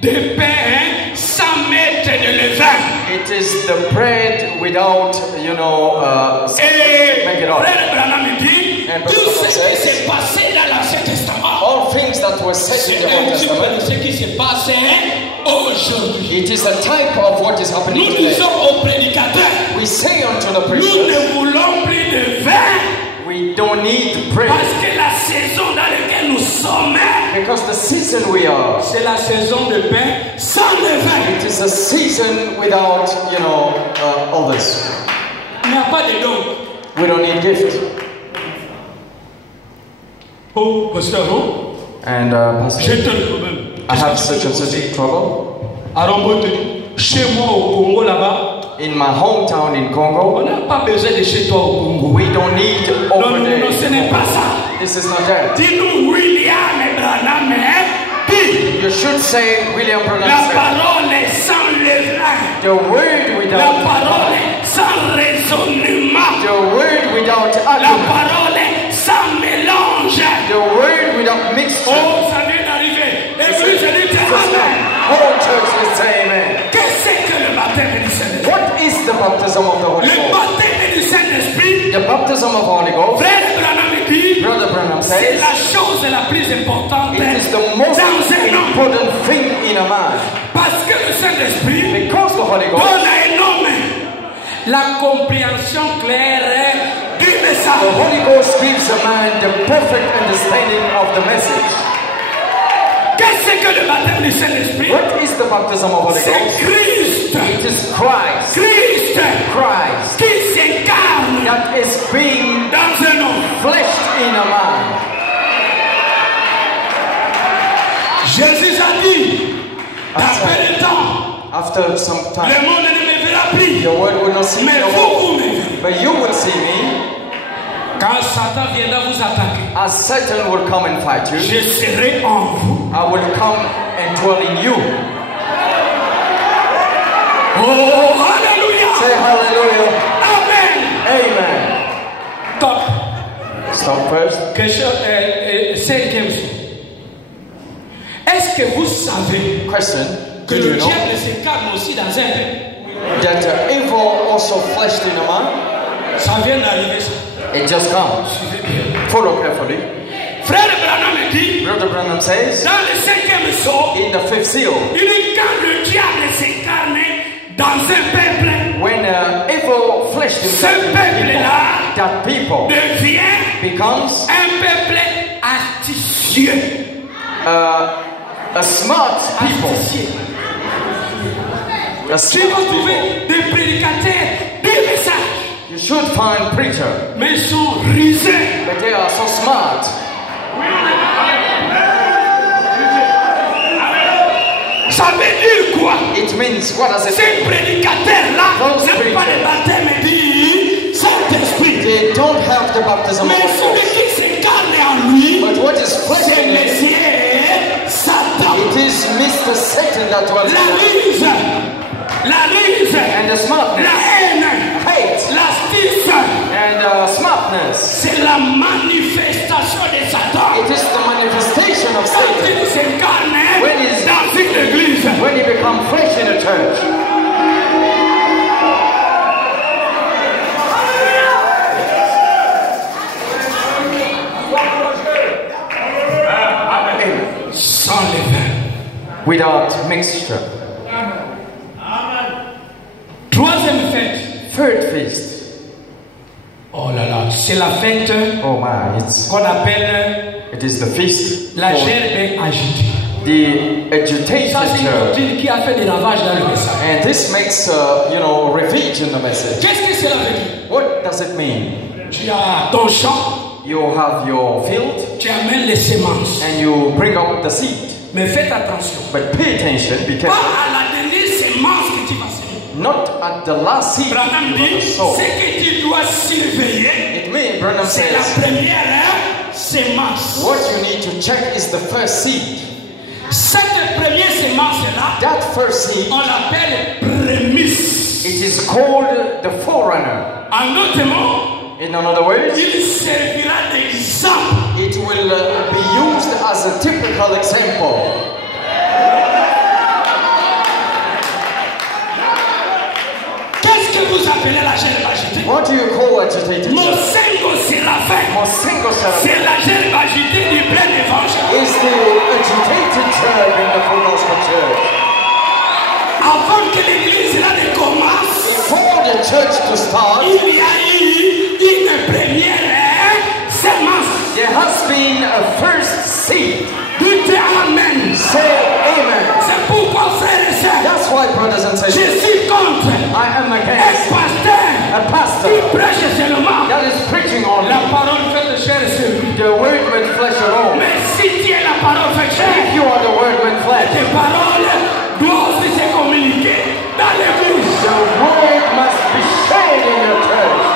des pains sans mettre de levain. It is the bread without, Et make it up. Frère Branham dit, And tout Brother ce qui says, s'est passé dans l'Ancien Testament, all things that were said c'est in the un Old petit peu Testament, de ce qui s'est passé aujourd'hui. it is a type of what is happening Nous today. disons aux prédicateurs, We say unto the nous preachers, ne voulons plus de vin we don't need bread parce que la saison dans laquelle nous sommes, because the season we are, c'est la saison de pain sans levain. it is a season without, all this. Il n'y a pas de don. We don't need gift. Oh, pasteur, oh, And Pastor, j'ai tel problème. I have such and such trouble. Arombo te dit, chez moi au Congo là-bas, In my hometown in on Congo, n'a pas besoin de chez toi au Congo. we don't need Non, over non, non, ce n'est there. pas ça. This is not that. Dis-nous William et Branham, dis, You should say William Branham la said, parole est sans levain. the word La without parole est sans raisonnement. the word without La argument, parole est sans mélange. the word without mixture. Oh, ça vient d'arriver. L'église dit Amen. Whole church will say amen. Qu'est-ce que le baptême du Saint-Esprit? What is the baptism of the Holy Le Ghost? baptême du Saint-Esprit, The baptism of Holy Ghost, Frère Branham dit, Brother Branham c'est says, la chose la plus importante it is the most dans un homme. important thing in a man. Parce que le Saint-Esprit Because the Holy Ghost, donne à un homme la compréhension claire du the message. Holy Ghost gives a man the perfect understanding of the message. Qu'est-ce que le baptême du Saint-Esprit? What is the baptism of Holy C'est Ghost? Christ. It is Christ. Christ Christ qui s'incarne that is being dans un homme. fleshed in a man. Jésus a dit, dans peu de temps, After some time, le monde ne me verra plus. your word will not see me Mais no vous, more, vous me verrez. but you will see me. Quand Satan viendra vous attaquer, As Satan will come and fight you, je serai en vous. I will come and dwell in you. Oh, alléluia. Say hallelujah. Amen. Amen. Top. Stop first. Question, cinquième chose. Est-ce que vous savez Question. que Do le you know diable s'incarne aussi dans un homme? that evil also fleshed in a man? Ça vient d'arriver ça. It just comes. Suivez bien. Follow carefully. Frère Branham dit, Brother Branham says, dans le cinquième sceau, in the fifth seal, il dit quand le diable s'incarne dans un peuple, when evil fleshed ce himself in peuple-là that people devient becomes un peuple astucieux. a smart people. Astucieux. A Tu smart vas people. trouver des prédicateurs, des messages, You should find preacher, mais ils sont rusés. but they are so smart. Ça veut dire quoi? It means, what does it Ces mean? prédicateurs-là Those n'ont pas le preachers. baptême du Saint-Esprit. They don't have the baptism of Mais the celui Ghost. qui s'incarne en lui, But what is flesh c'est in him? Monsieur Satan. It is Mr. Satan that dwells La in him. ruse, And the la smartness, haine, hate, l'astuce, and smartness. c'est la manifestation de Satan. It is the manifestation of Quand Satan il s'incarne When is- dans une église, when he becomes flesh in a church. sans levain. Without mixture. Troisième fête. Third feast. Oh là là, c'est la fête Oh my, it's qu'on appelle it is the feast. la called gerbe agitée. The agitated Ça, c'est une church. doctrine qui a fait des ravages dans le message. And this makes, ravage in the message. Qu'est-ce que cela veut dire? What does it mean? Tu as ton champ, You have your field tu amènes les semences. and you bring up the seed. Mais faites attention. But pay attention Pas because à la dernière semence que tu vas semer. not at the last seed Branham you want dit, to sow. ce que tu dois surveiller, It means, Branham c'est la says, première semence. what you need to check is the first seed. Cette première semence-là, That first seed, on l'appelle prémisse. it is called the forerunner. En d'autres mots, In other words, il servira d'exemple. it will be used as a typical example. Qu'est-ce que vous appelez la gerbe agitée? What do you call agitated church? Mosengo Séraphin, Mosengo Seraphim c'est la gerbe agitée du plein évangile. is the agitated church in the full gospel church. Avant que l'église là ne commence, Before the church to start, il y a eu une première semence. there has been a first seed. Dites Amen. Say amen. C'est pourquoi, frères et sœurs, That's why, brothers and je sisters, suis contre I am un against pasteur a pastor qui prêche seulement that is preaching on la parole faite chair et celui. the word with flesh alone. Mais si tu es la parole faite chair, If you are the word with flesh, tes paroles doivent aussi se communiquer dans l'église. the word must be shared in your church.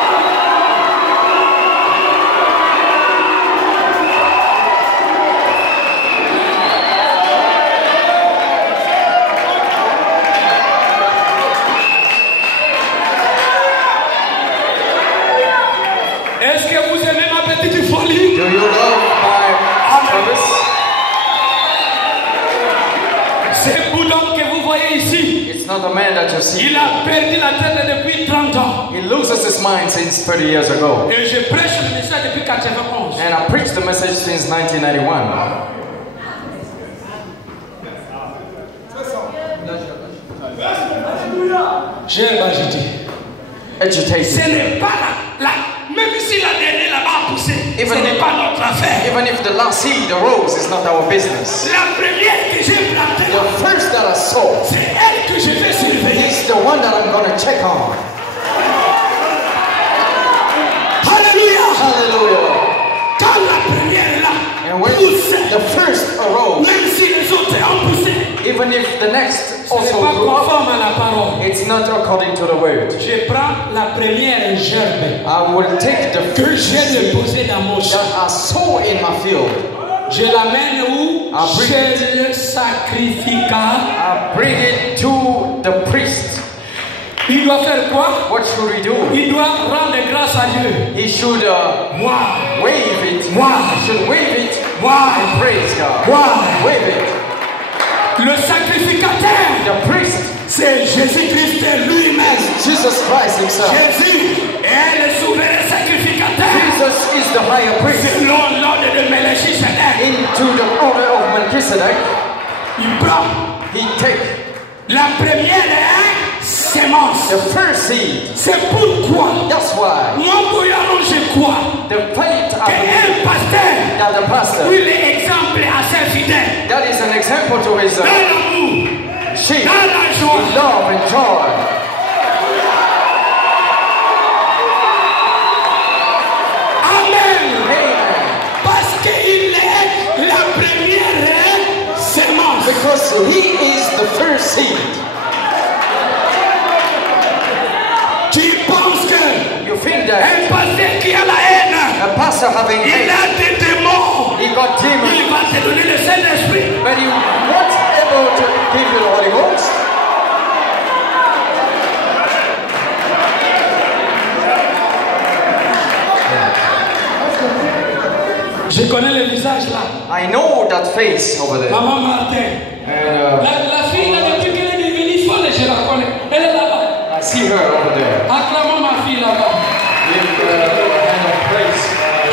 Est-ce que vous aimez ma petite folie? Do you love my service? C'est Boudon que vous voyez ici. It's not the man that you see. Il a perdu la tête depuis 30 ans. He loses his mind since 30 years ago. Et je prêche le message depuis 91. And I preached the message since 1991. Gerbe agitée. Ce Agitated. n'est pas même si la dernière là-bas a poussé, ce n'est pas notre affaire. Even if the last seed arose, it's not our business. La première que j'ai plantée, The first that I saw c'est elle que je vais surveiller. is the one that I'm going to check on. Alléluia. Hallelujah. Quand la première là And when pousse, the first arose, même si les autres ont poussé, even if the next ce n'est also pas grew up, conforme à la parole. it's not according to the word. Je prends la première gerbe I will take the que first j'ai seed déposée dans mon champ. that I saw in my field. Je l'amène où? Ah, bring Chez le sacrificateur. I bring it to the priest. Il doit faire quoi? What should he do? Il doit rendre grâce à Dieu. He should Wow. wave it. Wow. He should wave it Wow. and praise God. Wow. Wave it. Le sacrificateur, The priest c'est Jésus-Christ lui-même. is Jesus Christ himself. Jésus est le souverain sacrificateur. Jesus is the higher priest. Selon l'ordre de Melchisedec, Into the order of Melchizedek, il prend he take la première sémence. the first seed. C'est pourquoi That's why moi, pour y arranger quoi? the faith of Qu'un pasteur, that the pastor, il est exemple assez fidèle. that is an example to his Dans l'amour, sheep, dans la joie. in love and joy. Amen. Amen. Parce qu'il est So he is the first seed. Tu penses que You think that un pasteur qui a la haine, a pastor having il hate, a des démons, he got demons, il va te donner le Saint-Esprit. but he was able to give you the Holy Ghost. Je connais le visage là. I know that face over there. Maman Martin. And La fille là, depuis qu'elle est devenue folle, je la connais. Elle est là-bas. I see her over there. Acclamons ma fille là-bas. Give a hand of praise.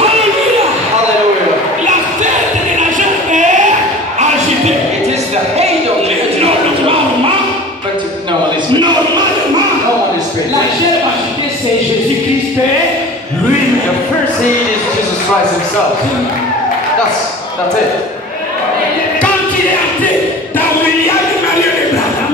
Alléluia. Hallelujah. La fête de la jeune est agitée. It is the hate of the Normalement, but no one is speaking. normalement, No one is speaking. la chair agitée, c'est Jésus-Christ lui-même. The first seed is Jesus Christ himself. That's it. Quand il est entré dans William et Marion de Branham,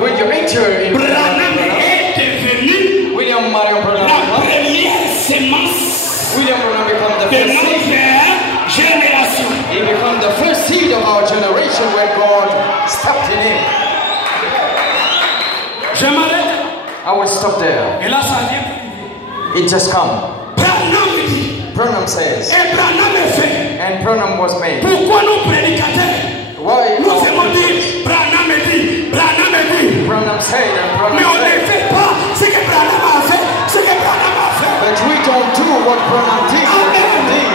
When you enter in Branham est devenu William Marion Branham, la première sémence William Branham become the de first seed. notre génération. He become the first seed of our generation when God stepped in him. Je m'arrête. I will stop there. Et là, ça vient. It just come. Branham dit. Branham says, Et Branham est fait. and Branham was made. Pourquoi nous prédicateurs, Why? nous aimons dire Branham dit, Branham dit. Branham said and Branham Mais on ne said, fait pas ce que Branham a fait, ce que Branham a fait. but we don't do what Branham did. What Branham did.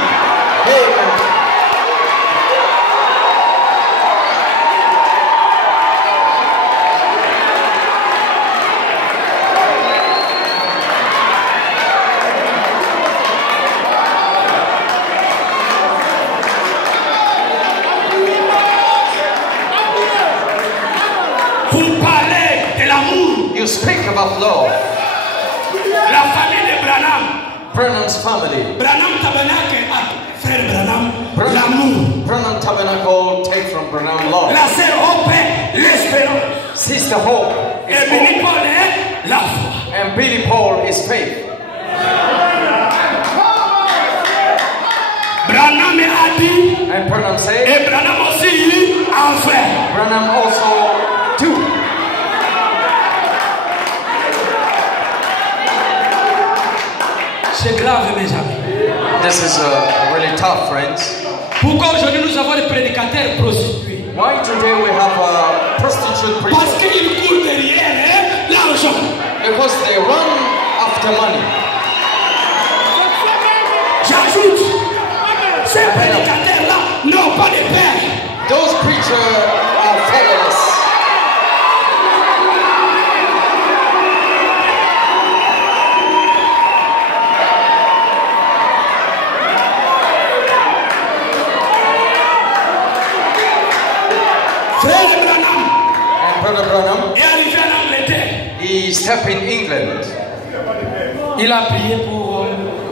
Amen. Vous parlez de l'amour. You speak about love. La famille de Branham. Branham's family. Branham Tabernacle, frère Branham, l'amour. Branham Tabernacle take from Branham love. La sœur Hope, l'espérance. Sister Hope is Et Billy hope. Paul est la foi. And Billy Paul is faith. Branham a dit, And Branham said, et Branham aussi a fait. Branham also do. C'est grave, mes amis. This is really tough, friends. Pourquoi aujourd'hui nous avons des prédicateurs prostitués? Why today we have a prostitute Parce preacher? qu'ils courent derrière l'argent. Because they run after money. J'ajoute, ces prédicateurs-là n'ont pas de père. Those preachers are fatherless. Frère Branham And Brother Branham, est arrivé en Angleterre. he stepped in England Il a prié pour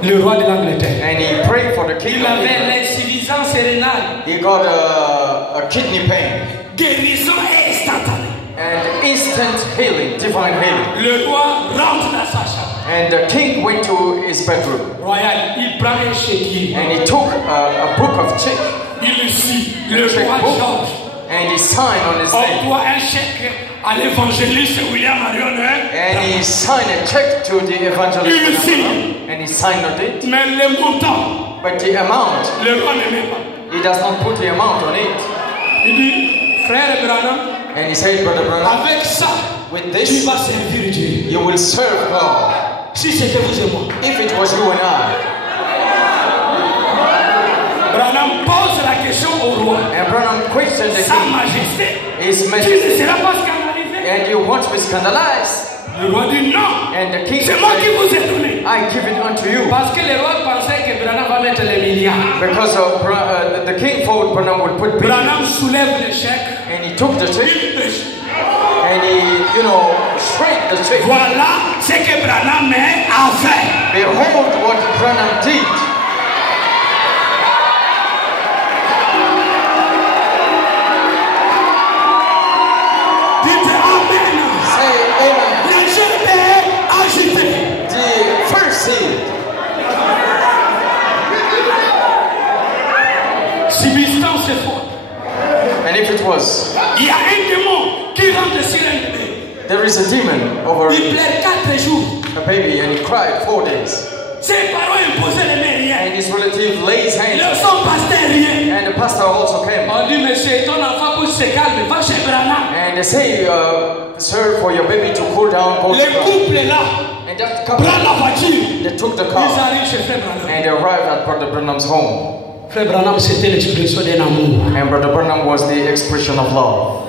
le roi de l'Angleterre. and he prayed for the king Il of avait England. l'insuffisance rénale. He got a kidney pain Guérison instantanée. and instant healing, divine healing. Le roi rentre dans sa chambre And the king went to his bedroom royale. Il prend un chéquier. and he took a book of check Il suit le check roi book George. and he signed on his name. Envoie un chèque à l'évangéliste William Marion. And he signed a check to the evangelist Il signe. Branham, and he signed on it. Mais le montant, But the amount, le roi ne met pas. he does not put the amount on it. Il dit, frère Branham, And he said, Brother Branham, avec ça, with tu this, vas servir Dieu. you will serve God. Si c'était vous et moi. If it was you and I. Branham pose la question au roi. And Branham questioned the Sa king, majesté, His tu ne Majesty, seras pas scandalisé. and you want to be scandalized. Le roi dit non. And the king C'est moi qui said, vous ai donné. I give it unto you. Parce que le roi pensait que Branham va mettre les milliards. Because the king thought Branham would put billions. Branham soulève le chèque. And he took the check Il pêche. and he, straight the check. Voilà ce que Branham a fait. Behold what Branham did. Dites Amen. Say amen. Les jeunes est agité. The first seed. Substance est forte. And if it was, il y a un démon qui rentre sur un bébé. there is a demon over Il pleure 4 jours. a baby and he cried 4 days. Ses parents imposaient les mains, rien. And his relative lays hands Le on son pasteur, rien. him. And the pastor also came. On dit, monsieur, ton enfant pour se calmer, va chez Branham. And they say, sir, for your baby to cool down, go to Le Branham. couple est là. And that couple, Prends la voiture. they took the Ils car arrivent chez Frère Branham. and they arrived at Brother Branham's home. Frère Branham, c'était l'expression d'un amour. And Brother Branham was the expression of love.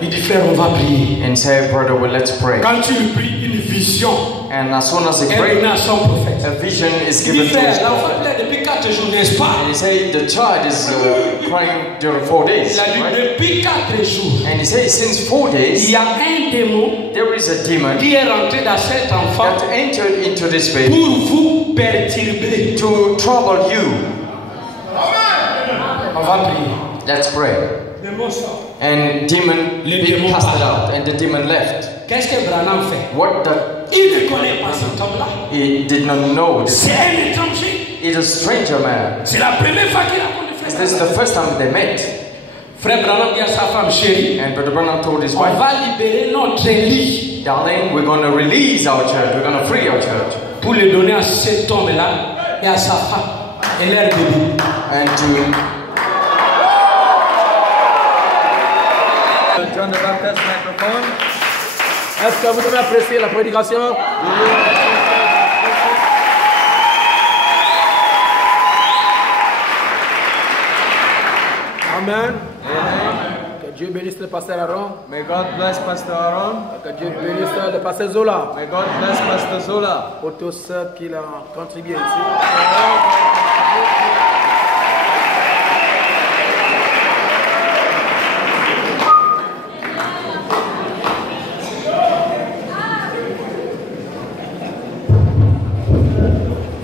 Il dit, frère, on va prier. And said, brother, well, let's pray. Quand tu lui pries, une vision And as soon as he est prayed, donnée à son prophète. a vision is Il given dit, to his frère, l'enfant prophet. pleure depuis 4 jours, n'est-ce pas? And he said, the child is crying during 4 days. Il a dit, Right? depuis 4 jours, And he said, since 4 il days, y a un démon there is a demon qui est rentré dans cet enfant that entered into this baby pour vous perturber. to trouble you. On va prier. Let's pray. Démon sort. And demon Le being démon cast part. out, and the demon left. Qu'est-ce que Branham fait? What the, Il ne connaît pas cet homme-là. he did not know. This. C'est un étranger. He's a stranger man. C'est la première fois qu'il rencontre Frère This is Branham. the first time they met. Frère Branham dit à sa femme chérie, And Brother Branham told his on wife, va libérer notre lit darling, we're going to release our church. We're going to free our church. pour le donner à cet homme-là et à sa femme et leur bébé. And to John the Baptist microphone. Est-ce que vous avez apprécié la prédication? Amen. Que Dieu bénisse le pasteur Aaron. may God bless Pastor Aaron. Que Dieu bénisse le pasteur Zola. May God bless Pastor Zola. Pour tous ceux qui ont contribué ici.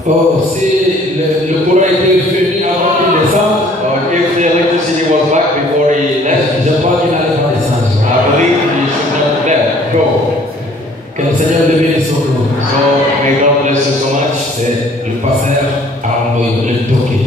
Oh, si le courant était revenu avant qu'il descende, If the electricity was back before he left, je crois qu'il n'allait pas descendre. I believe he should not let go. Que le Seigneur le bénisse beaucoup. So may God bless you so much. C'est le pasteur Arnaud le Toké.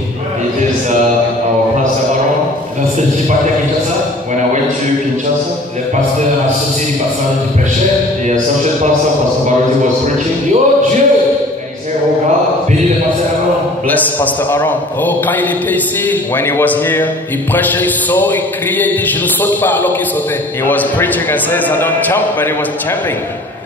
It is our Pastor Aaron. Lorsque je suis parti à Kinshasa, When I went to Kinshasa, le pasteur associé du pasteur du prêcheur, the associate pastor, Pastor Barati, was preaching. dit, oh Dieu, And he said, oh God, bénis le pasteur Arnaud. Bless Pastor Aaron. Oh, quand il était ici, When he was here, il prêchait, il sort, il criait, il dit, je ne saute pas alors qu'il sautait. he was preaching and says, I don't jump, but he was jumping.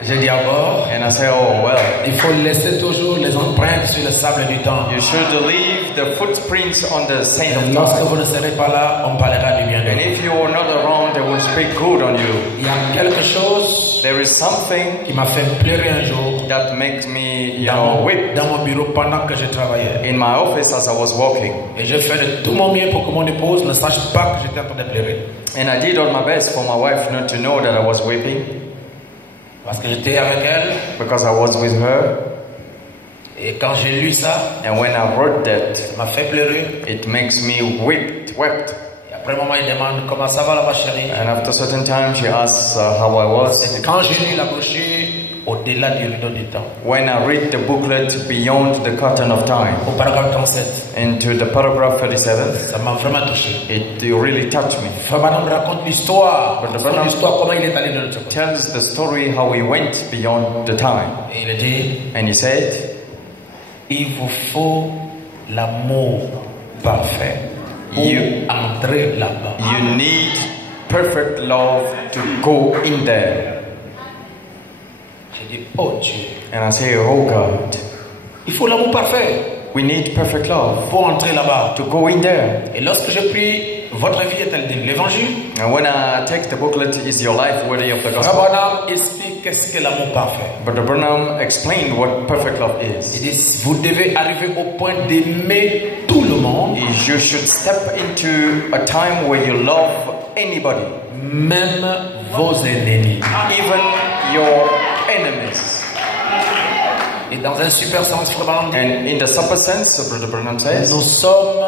J'ai dit encore, And I say, oh, well, il faut laisser toujours les empreintes sur le sable du temps. you should leave the footprints on the saint of Lorsque God. vous ne serez pas là, on parlera du bien de And vous. if you are not around, they will speak good on you. Il y a quelque chose There is something qui m'a fait pleurer un jour that makes me, weep dans mon bureau pendant que je travaillais. in my office as I was walking. Et je fais de tout mon mieux pour que mon épouse ne sache pas que j'étais en train de pleurer. And I did all my best for my wife not to know that I was weeping Parce que j'étais avec elle. because I was with her. Et quand j'ai lu ça, And when I wrote that, ça m'a fait pleurer. it makes me wept. Et après un moment, il demande comment ça va là-bas, chérie. And after a certain time, she asks how I was. C'est quand j'ai lu la brochure au-delà du rideau du temps. When I read the booklet Beyond the Curtain of Time, Au paragraphe 37, into the paragraph 37, ça m'a vraiment touché. it really touched me. Frère Branham raconte l'histoire. But the Son Branham- histoire, comment il est allé de l'autre côté. Tells the story how he went beyond the time. Et il a dit, And he said, il vous faut l'amour parfait pour You- entrer là-bas. you need perfect love to go in there. J'ai dit, oh Dieu, And I say, oh God, il faut l'amour parfait we need perfect love pour entrer là-bas. to go in there. Et lorsque je prie, votre vie est-elle digne? L'évangile, And when I take the booklet, Is Your Life Worthy of the Frère Gospel? Branham explique qu'est-ce que l'amour parfait. But the Branham explained what perfect love Il is. dit, vous devez arriver au point d'aimer tout le monde, Is you should step into a time where you love anybody, même vos ennemis. even your enemies. Et dans un super sens, Frère Branham dit, And in the super sense, Brother Branham says, nous sommes,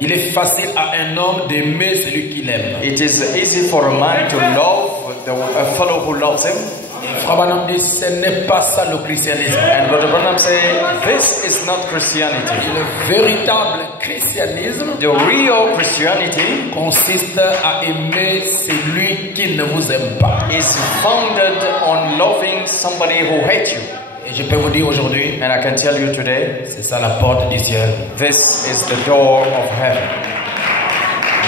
il est facile à un homme d'aimer celui qu'il aime. it is easy for a man to love a fellow who loves him. Et Frère Branham dit, ce n'est pas ça le christianisme. And Brother Branham say, this is not Christianity. Le véritable christianisme, The real Christianity consiste à aimer celui qui ne vous aime pas. is founded on loving somebody who hates you. Et je peux vous dire aujourd'hui, And I can tell you today, c'est ça la porte du ciel. this is the door of heaven.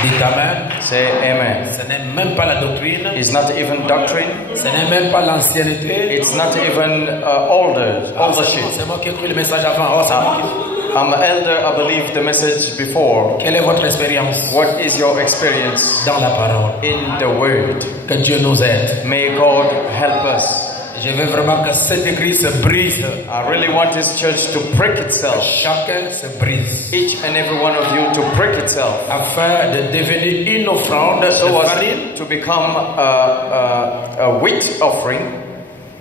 Dites Amen. Say amen. Ce n'est même pas la doctrine, It's not even doctrine. ce n'est même pas l'ancienneté. It's not even eldership. C'est moi qui ai écrit le message avant. Oh, c'est moi qui- I'm an elder, I believe the message before. Quelle est votre expérience What is your experience dans la parole? in the word? Que Dieu nous aide. May God help us. Je veux vraiment que cette église se brise. I really want this church to break itself. Chacun se brise. Each and every one of you to break itself. Afin de devenir une offrande de So farine as to become a wheat offering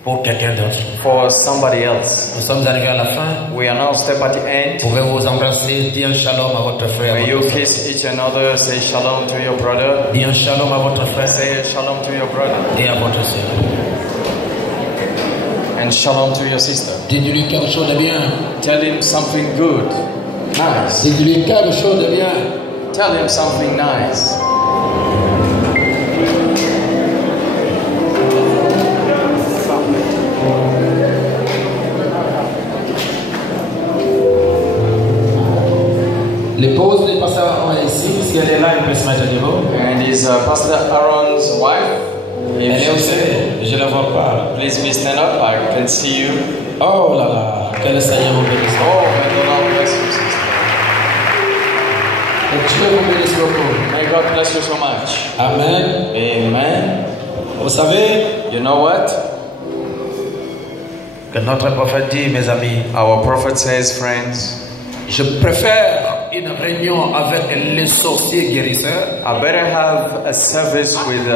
pour quelqu'un d'autre. for somebody else. Nous sommes arrivés à la fin. We are now step at the end. Vous pouvez vous embrasser, dire un shalom à votre frère. May you kiss each another, say shalom to your brother. Dire un shalom à votre frère Say shalom to your brother. et à votre soeur. And shalom to your sister. Dites-lui quelque chose de bien. Tell him something good. Nice. Dites-lui quelque chose de bien. Tell him something nice. L'épouse du pasteur Aaron est ici. Si elle est là, elle peut se mettre à niveau. And is Pastor Aaron's wife. Elle If est she's aussi. there, Je la vois pas. please be stand up. I can see you. Oh là là. Que le Seigneur vous bénisse. Oh, may the Lord bless you, sister. Que Dieu vous bénisse beaucoup. May God bless you so much. Amen. Amen. Vous savez You know what? que notre prophète dit, mes amis, Our prophet says, friends, je préfère une réunion avec les sorciers guérisseurs I better have a service with,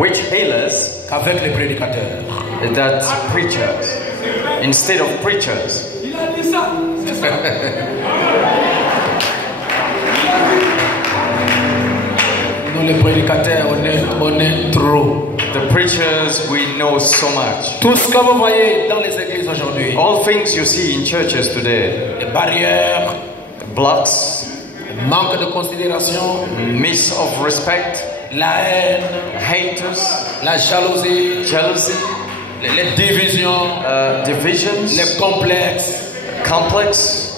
witch healers qu'avec les prédicateurs. than preachers. Instead of preachers. Nous les prédicateurs, on est trop. The preachers, we know so much. Tout ce que vous voyez dans les églises aujourd'hui, All things you see in churches today, les barrières, blocks, le manque de considération, miss of respect, la haine, haters, la jalousie, jealousy, les divisions, divisions, les complexes, complex,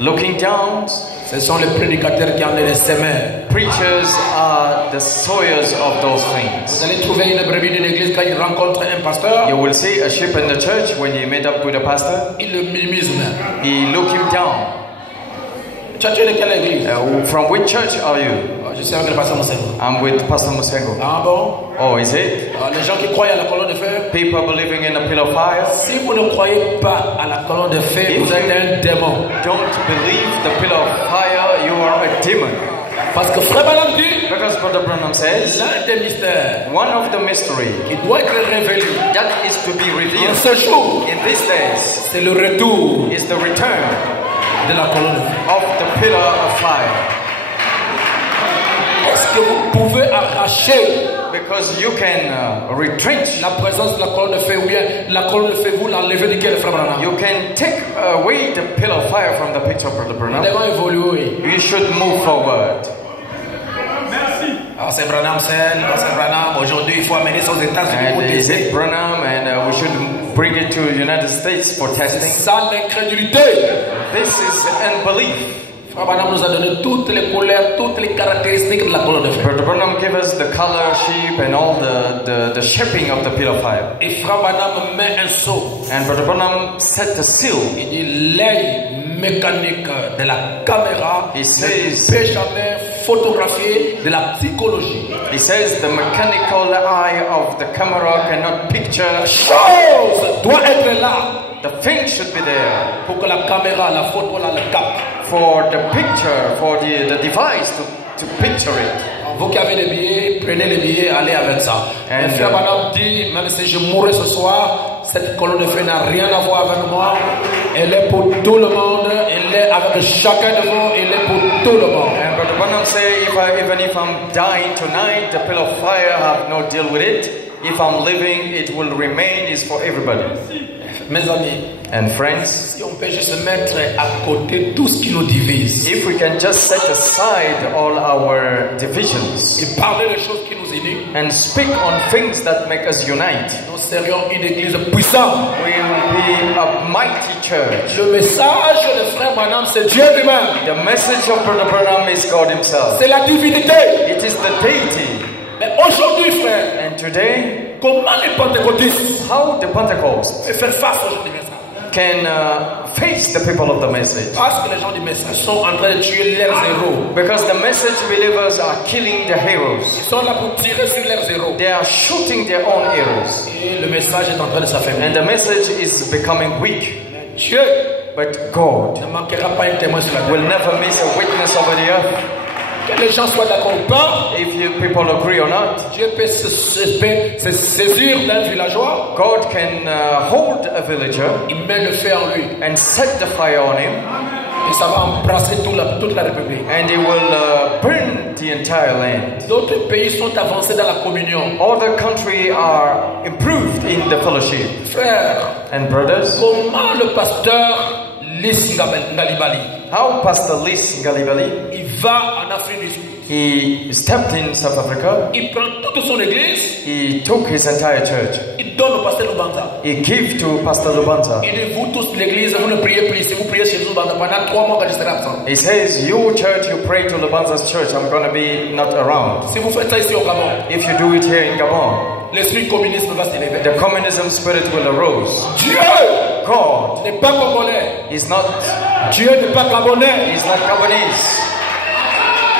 looking down. ce sont les prédicateurs qui en sont les semeurs. Preachers are the sowers of those Vous things. allez trouver une brebis d'une église quand il rencontre un pasteur, You will see a sheep in the church when you meet up with a pastor, il le minimise même. he look him down. Tu es de quelle église? From which church are you? Je suis avec le pasteur Moussengo. I'm with Pastor Musengo. Ah bon? Oh, is it? Les gens qui croient à la colonne de feu, People believing in a pillar of fire. si vous ne croyez pas à la colonne de feu, vous êtes un démon. Don't believe the pillar of fire, you are a demon. Parce que Frère Branham dit, Because Brother Branham says, l'un des mystères one of the mystery qui doit être révélé that is to be en revealed ce jour, in these days c'est le retour is the return de la colonne de feu. of the pillar of fire. Est-ce que vous pouvez arracher Because you can retrench, la présence de la colonne de feu ou bien la colonne de feu, vous l'enlevez de quel Frère Branham? you can take away the pillar of fire from the picture of Brother Nous Branham. devons évoluer. You should move forward. Alors c'est Branham seul, c'est Branham. Aujourd'hui, il faut amener ça aux États-Unis pour And is tester. it Branham? And we should bring it to United States for testing. Sans l'incrédulité. This is unbelief. Frère Branham nous a donné toutes les couleurs, toutes les caractéristiques de la colonne de feu. Brother Branham gave us the color, shape, and all the shaping of the pillar of fire. Et Frère Branham met un sceau. And Brother Branham set the seal. Il dit l'œil mécanique de la caméra He ne says- peut jamais photographier de la psychologie. He says the mechanical eye of the camera cannot picture. Chose doit être là The thing should be there pour que la caméra, la photo, là, le capte. for the picture, for the device to picture it. Vous qui avez des billets, prenez les billets, allez avec ça. And, Et Frère Branham dit, même si je mourrais ce soir, cette colonne de feu n'a rien à voir avec moi. Elle est pour tout le monde. Elle est avec chacun de vous. Elle est pour tout le monde. And Brother Branham say, even if I'm dying tonight, the pillar of fire have no deal with it. If I'm living, it will remain. Is for everybody. Mes amis, and friends, si on peut juste se mettre à côté tout ce qui nous divise, if we can just set aside all our divisions et parler des choses qui nous unissent, and speak on things that make us unite, nous serions une église puissante. We will be a mighty church. Le message de frère Branham, c'est Dieu lui-même. The message of Brother Branham is God Himself. C'est la divinité. It is the deity. Mais aujourd'hui, frère, and today, comment les pentecôtistes, how the Pentecost peuvent faire face aux gens du message, can face the people of the message? Parce que les gens du message sont en train de tuer leurs héros. Because the message believers are killing the heroes. Ils sont là pour tirer sur leurs héros. They are shooting their own heroes. Et le message est en train de s'affaiblir. And the message is becoming weak. Dieu, but God ne manquera pas un témoin sur la terre. Will never miss a witness over the earth. Que les gens soient d'accord ou pas, if you people agree or not, Dieu peut se saisir d'un villageois. God can hold a villager. Il met le feu en lui. And set the fire on him. Et ça va embrasser toute la République. And he will burn the entire land. D'autres pays sont avancés dans la communion. Other countries are improved in the fellowship. Frères and brothers, comment le pasteur Lis Ngalibali, how Pastor Lis Ngalibali, il va en Afrique du Sud. He stepped in South Africa. Il prend toute son église. He took his entire church. Il donne au pasteur Lubanza. He gave to Pastor Lubanza. Il dit, vous tous l'église, vous ne priez plus. Si vous priez chez Lubanza pendant 3 mois, je serai absent. He says, you church, you pray to Lubanza's church. I'm going to be not around. Si vous faites ça ici au Gabon, if you do it here in Gabon, l'esprit communiste va s'élever. The communism spirit will arise. Dieu, God, n'est pas congolais. Is not. Dieu n'est pas gabonais. He's not Gabonese.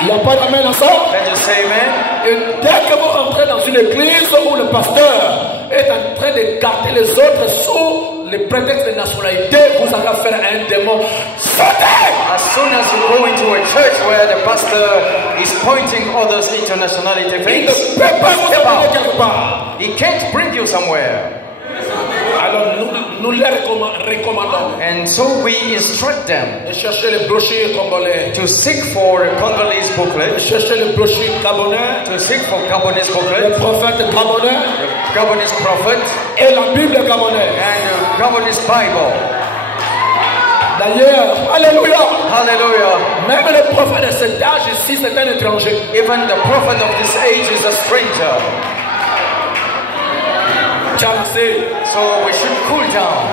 Il n'y a pas d'amen à ça. Can you say amen? Et dès que vous rentrez dans une église où le pasteur est en train d'écarter les autres sous les prétextes de nationalité, vous allez faire un démon. Sautez! As soon as you go into a church where the pastor is pointing others into nationality things, il ne peut pas vous amener quelque part. He can't bring you somewhere. Alors nous les recommandons. And so we instruct them de chercher les brochures congolais. To seek for a Congolese booklet. De chercher les brochures gabonais. To seek for Gabonese booklet. Le prophète gabonais. The Gabonese prophet. Et la Bible gabonaise. And the Gabonese Bible. D'ailleurs, alléluia. Hallelujah. Même le prophète de cet âge ici, c'est un étranger. Even the prophet of this age is a stranger. So we should cool down.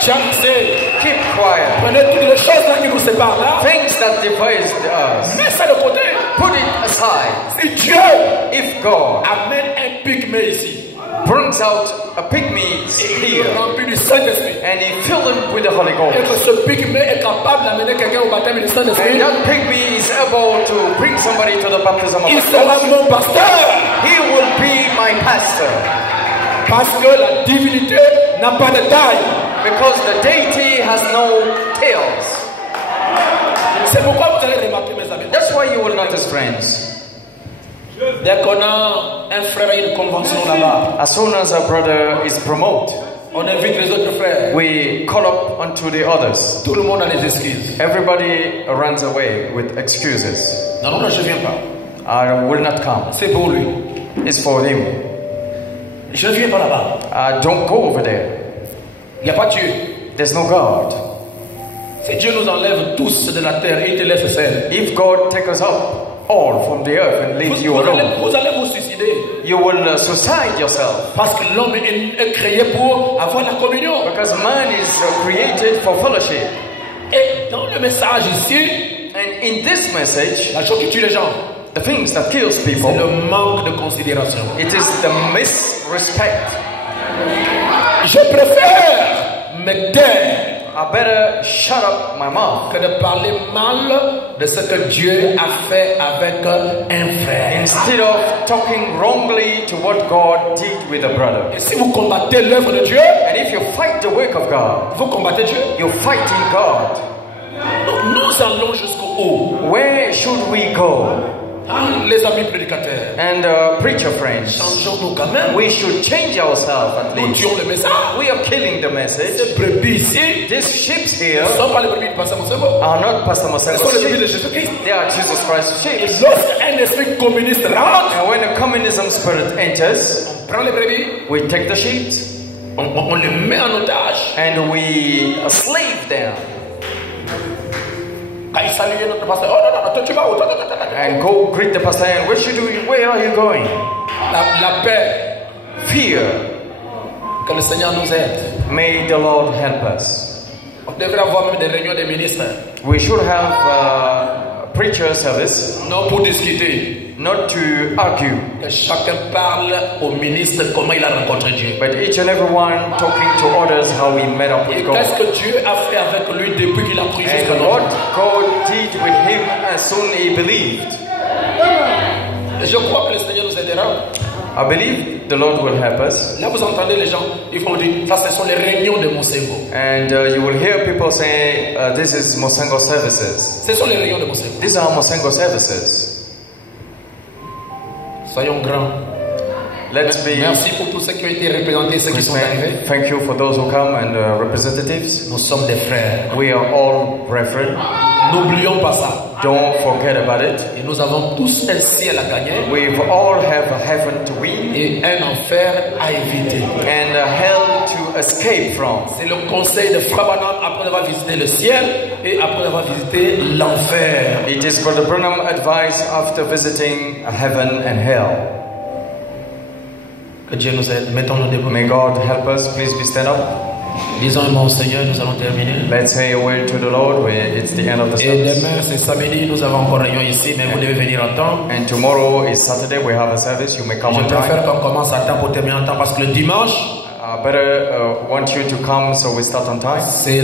Keep quiet. Prenez toutes les choses là qui nous séparent là. Things that divide us. Mets ça de côté. Put it aside. Si Dieu, if God amène un pygmée ici, brings out a pygmy here, rempli du Saint-Esprit, and he fills him with the Holy Ghost, et que ce pygmée est capable d'amener quelqu'un au baptême du Saint-Esprit, and that pygmy is able to bring somebody to the baptism of the il sera mon pasteur. He will be my pastor. Parce que la divinité n'a pas de taille. Because the deity has no tails. C'est pourquoi vous allez remarquer, mes amis. That's why you will notice, friends. Dès qu'on a un frère et une convention là-bas, as soon as a brother is promoted, on invite les autres frères. We call up unto the others. Tout le monde a des excuses. Everybody runs away with excuses. Non, je viens pas. I will not come. C'est pour lui. It's for him. Je ne viens pas là-bas. Don't go over there. Il n'y a pas Dieu. There's no God. Si Dieu nous enlève tous de la terre et te laisse seul. If God take us up all from the earth and leave you alone, vous allez vous suicider. You will suicide yourself. Parce que l'homme est créé pour avoir la communion. Because man is created for fellowship. Et dans le message ici, and in this message, la chose qui tue les gens, the things that kills people, c'est le manque de considération. It is the misrespect. Je préfère me taire. I better shut up my mouth que de parler mal de ce que Dieu a fait avec un frère. Instead of talking wrongly to what God did with a brother. Et si vous combattez l'œuvre de Dieu, and if you fight the work of God, vous combattez Dieu. You're fighting God. Donc nous allons jusqu'au haut. Where should we go? Les amis prédicateurs, And preacher friends, changeons-nous quand même. we should change ourselves at Nous least. tuons le message. We are killing the message. Ces brebis ici These sheep ne here sont pas les brebis de Pasteur Mosembo. are not Pastor Ce sont Mosengo's les brebis de sheep. Jésus-Christ. They are Jesus Christ's Et sheep. lorsqu'un esprit communiste rentre, And when the communism spirit enters, on prend les brebis, we take the sheep on les met en otage. and we slave them Quand il salue notre pasteur, oh non, non, toi tu vas où? and go greet the pastor and where are you going? La paix, Fear. que le Seigneur nous aide. May the Lord help us. On devrait avoir même des réunions des ministres, We should have preacher service, non pour discuter, not to argue, que chacun parle au ministre comment il a rencontré Dieu. but each and every one talking to others how he met up Et with God. qu'est-ce que Dieu a fait avec lui depuis qu'il a pris jusqu'à And nous? what God did with him as soon he believed. Je crois que le Seigneur nous aidera. I believe the Lord will help us. Là, vous entendez les gens, ils vont dire, ça, ce sont les réunions de Mosembo. And you will hear people say, this is Mosengo services. Ce sont les réunions de Mosembo. These are Mosengo services. Soyons grands. Let's be. Merci pour tous ceux qui ont été représentés, ceux qui sont arrivés. Thank you for those who come and representatives. Nous sommes des frères. We are all brethren. N'oublions pas ça. Don't forget about it. Et nous avons tous un ciel à gagner We all have a heaven to win et un enfer à éviter. and a hell to escape from. C'est le conseil de Frère Branham après avoir visité le ciel et après avoir visité l'enfer. It is Brother Branham advice after visiting heaven and hell. Que Dieu nous aide. Mettons-nous debout. May God help us. Please be stand up. Disons un mot au Seigneur, nous allons terminer. Let's say a word to the Lord. It's the end of the Et service. demain, c'est samedi, nous avons encore réunion ici, mais vous devez venir en temps. And tomorrow is Saturday. We have a service. You may come Je on préfère time. qu'on commence à temps pour terminer en temps parce que le dimanche, Want you to come so we start on time. c'est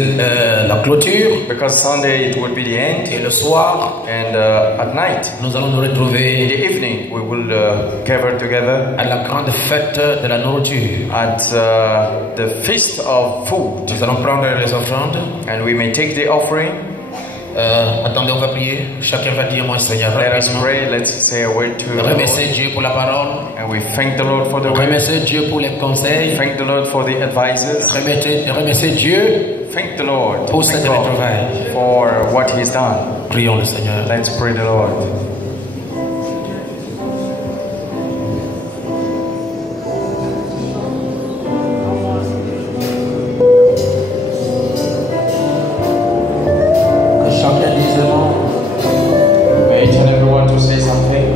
la clôture Because Sunday it would be the end. et le soir, And at night, nous allons nous in retrouver the evening, we will gather together à la grande fête de la nourriture. at the feast of food. Nous allons prendre les offrandes. And we may take the offering. Attendez, on va prier. Chacun va dire, moi Seigneur, Let us rapidement. pray. Let's say a word to the Lord. Remerciez Dieu pour la parole. And we thank the Lord for the word. Remerciez Dieu pour les conseils. Thank the Lord for the advices. Remerciez Dieu Thank the Lord. pour Thank ce God travail. for what He's done. Prions le Seigneur. Let's pray the Lord. Que chacun dise un mot. May each and everyone to say something.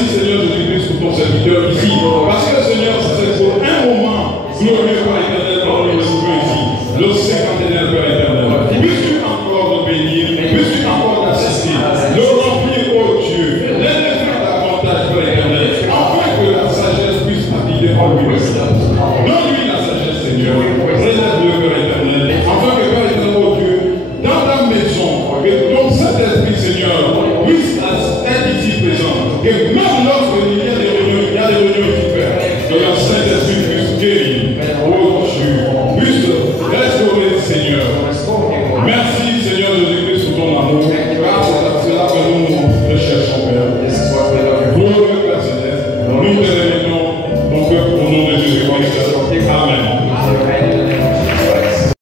Merci Seigneur Jésus-Christ pour ton serviteur ici. Parce que Seigneur, c'est pour un moment glorieux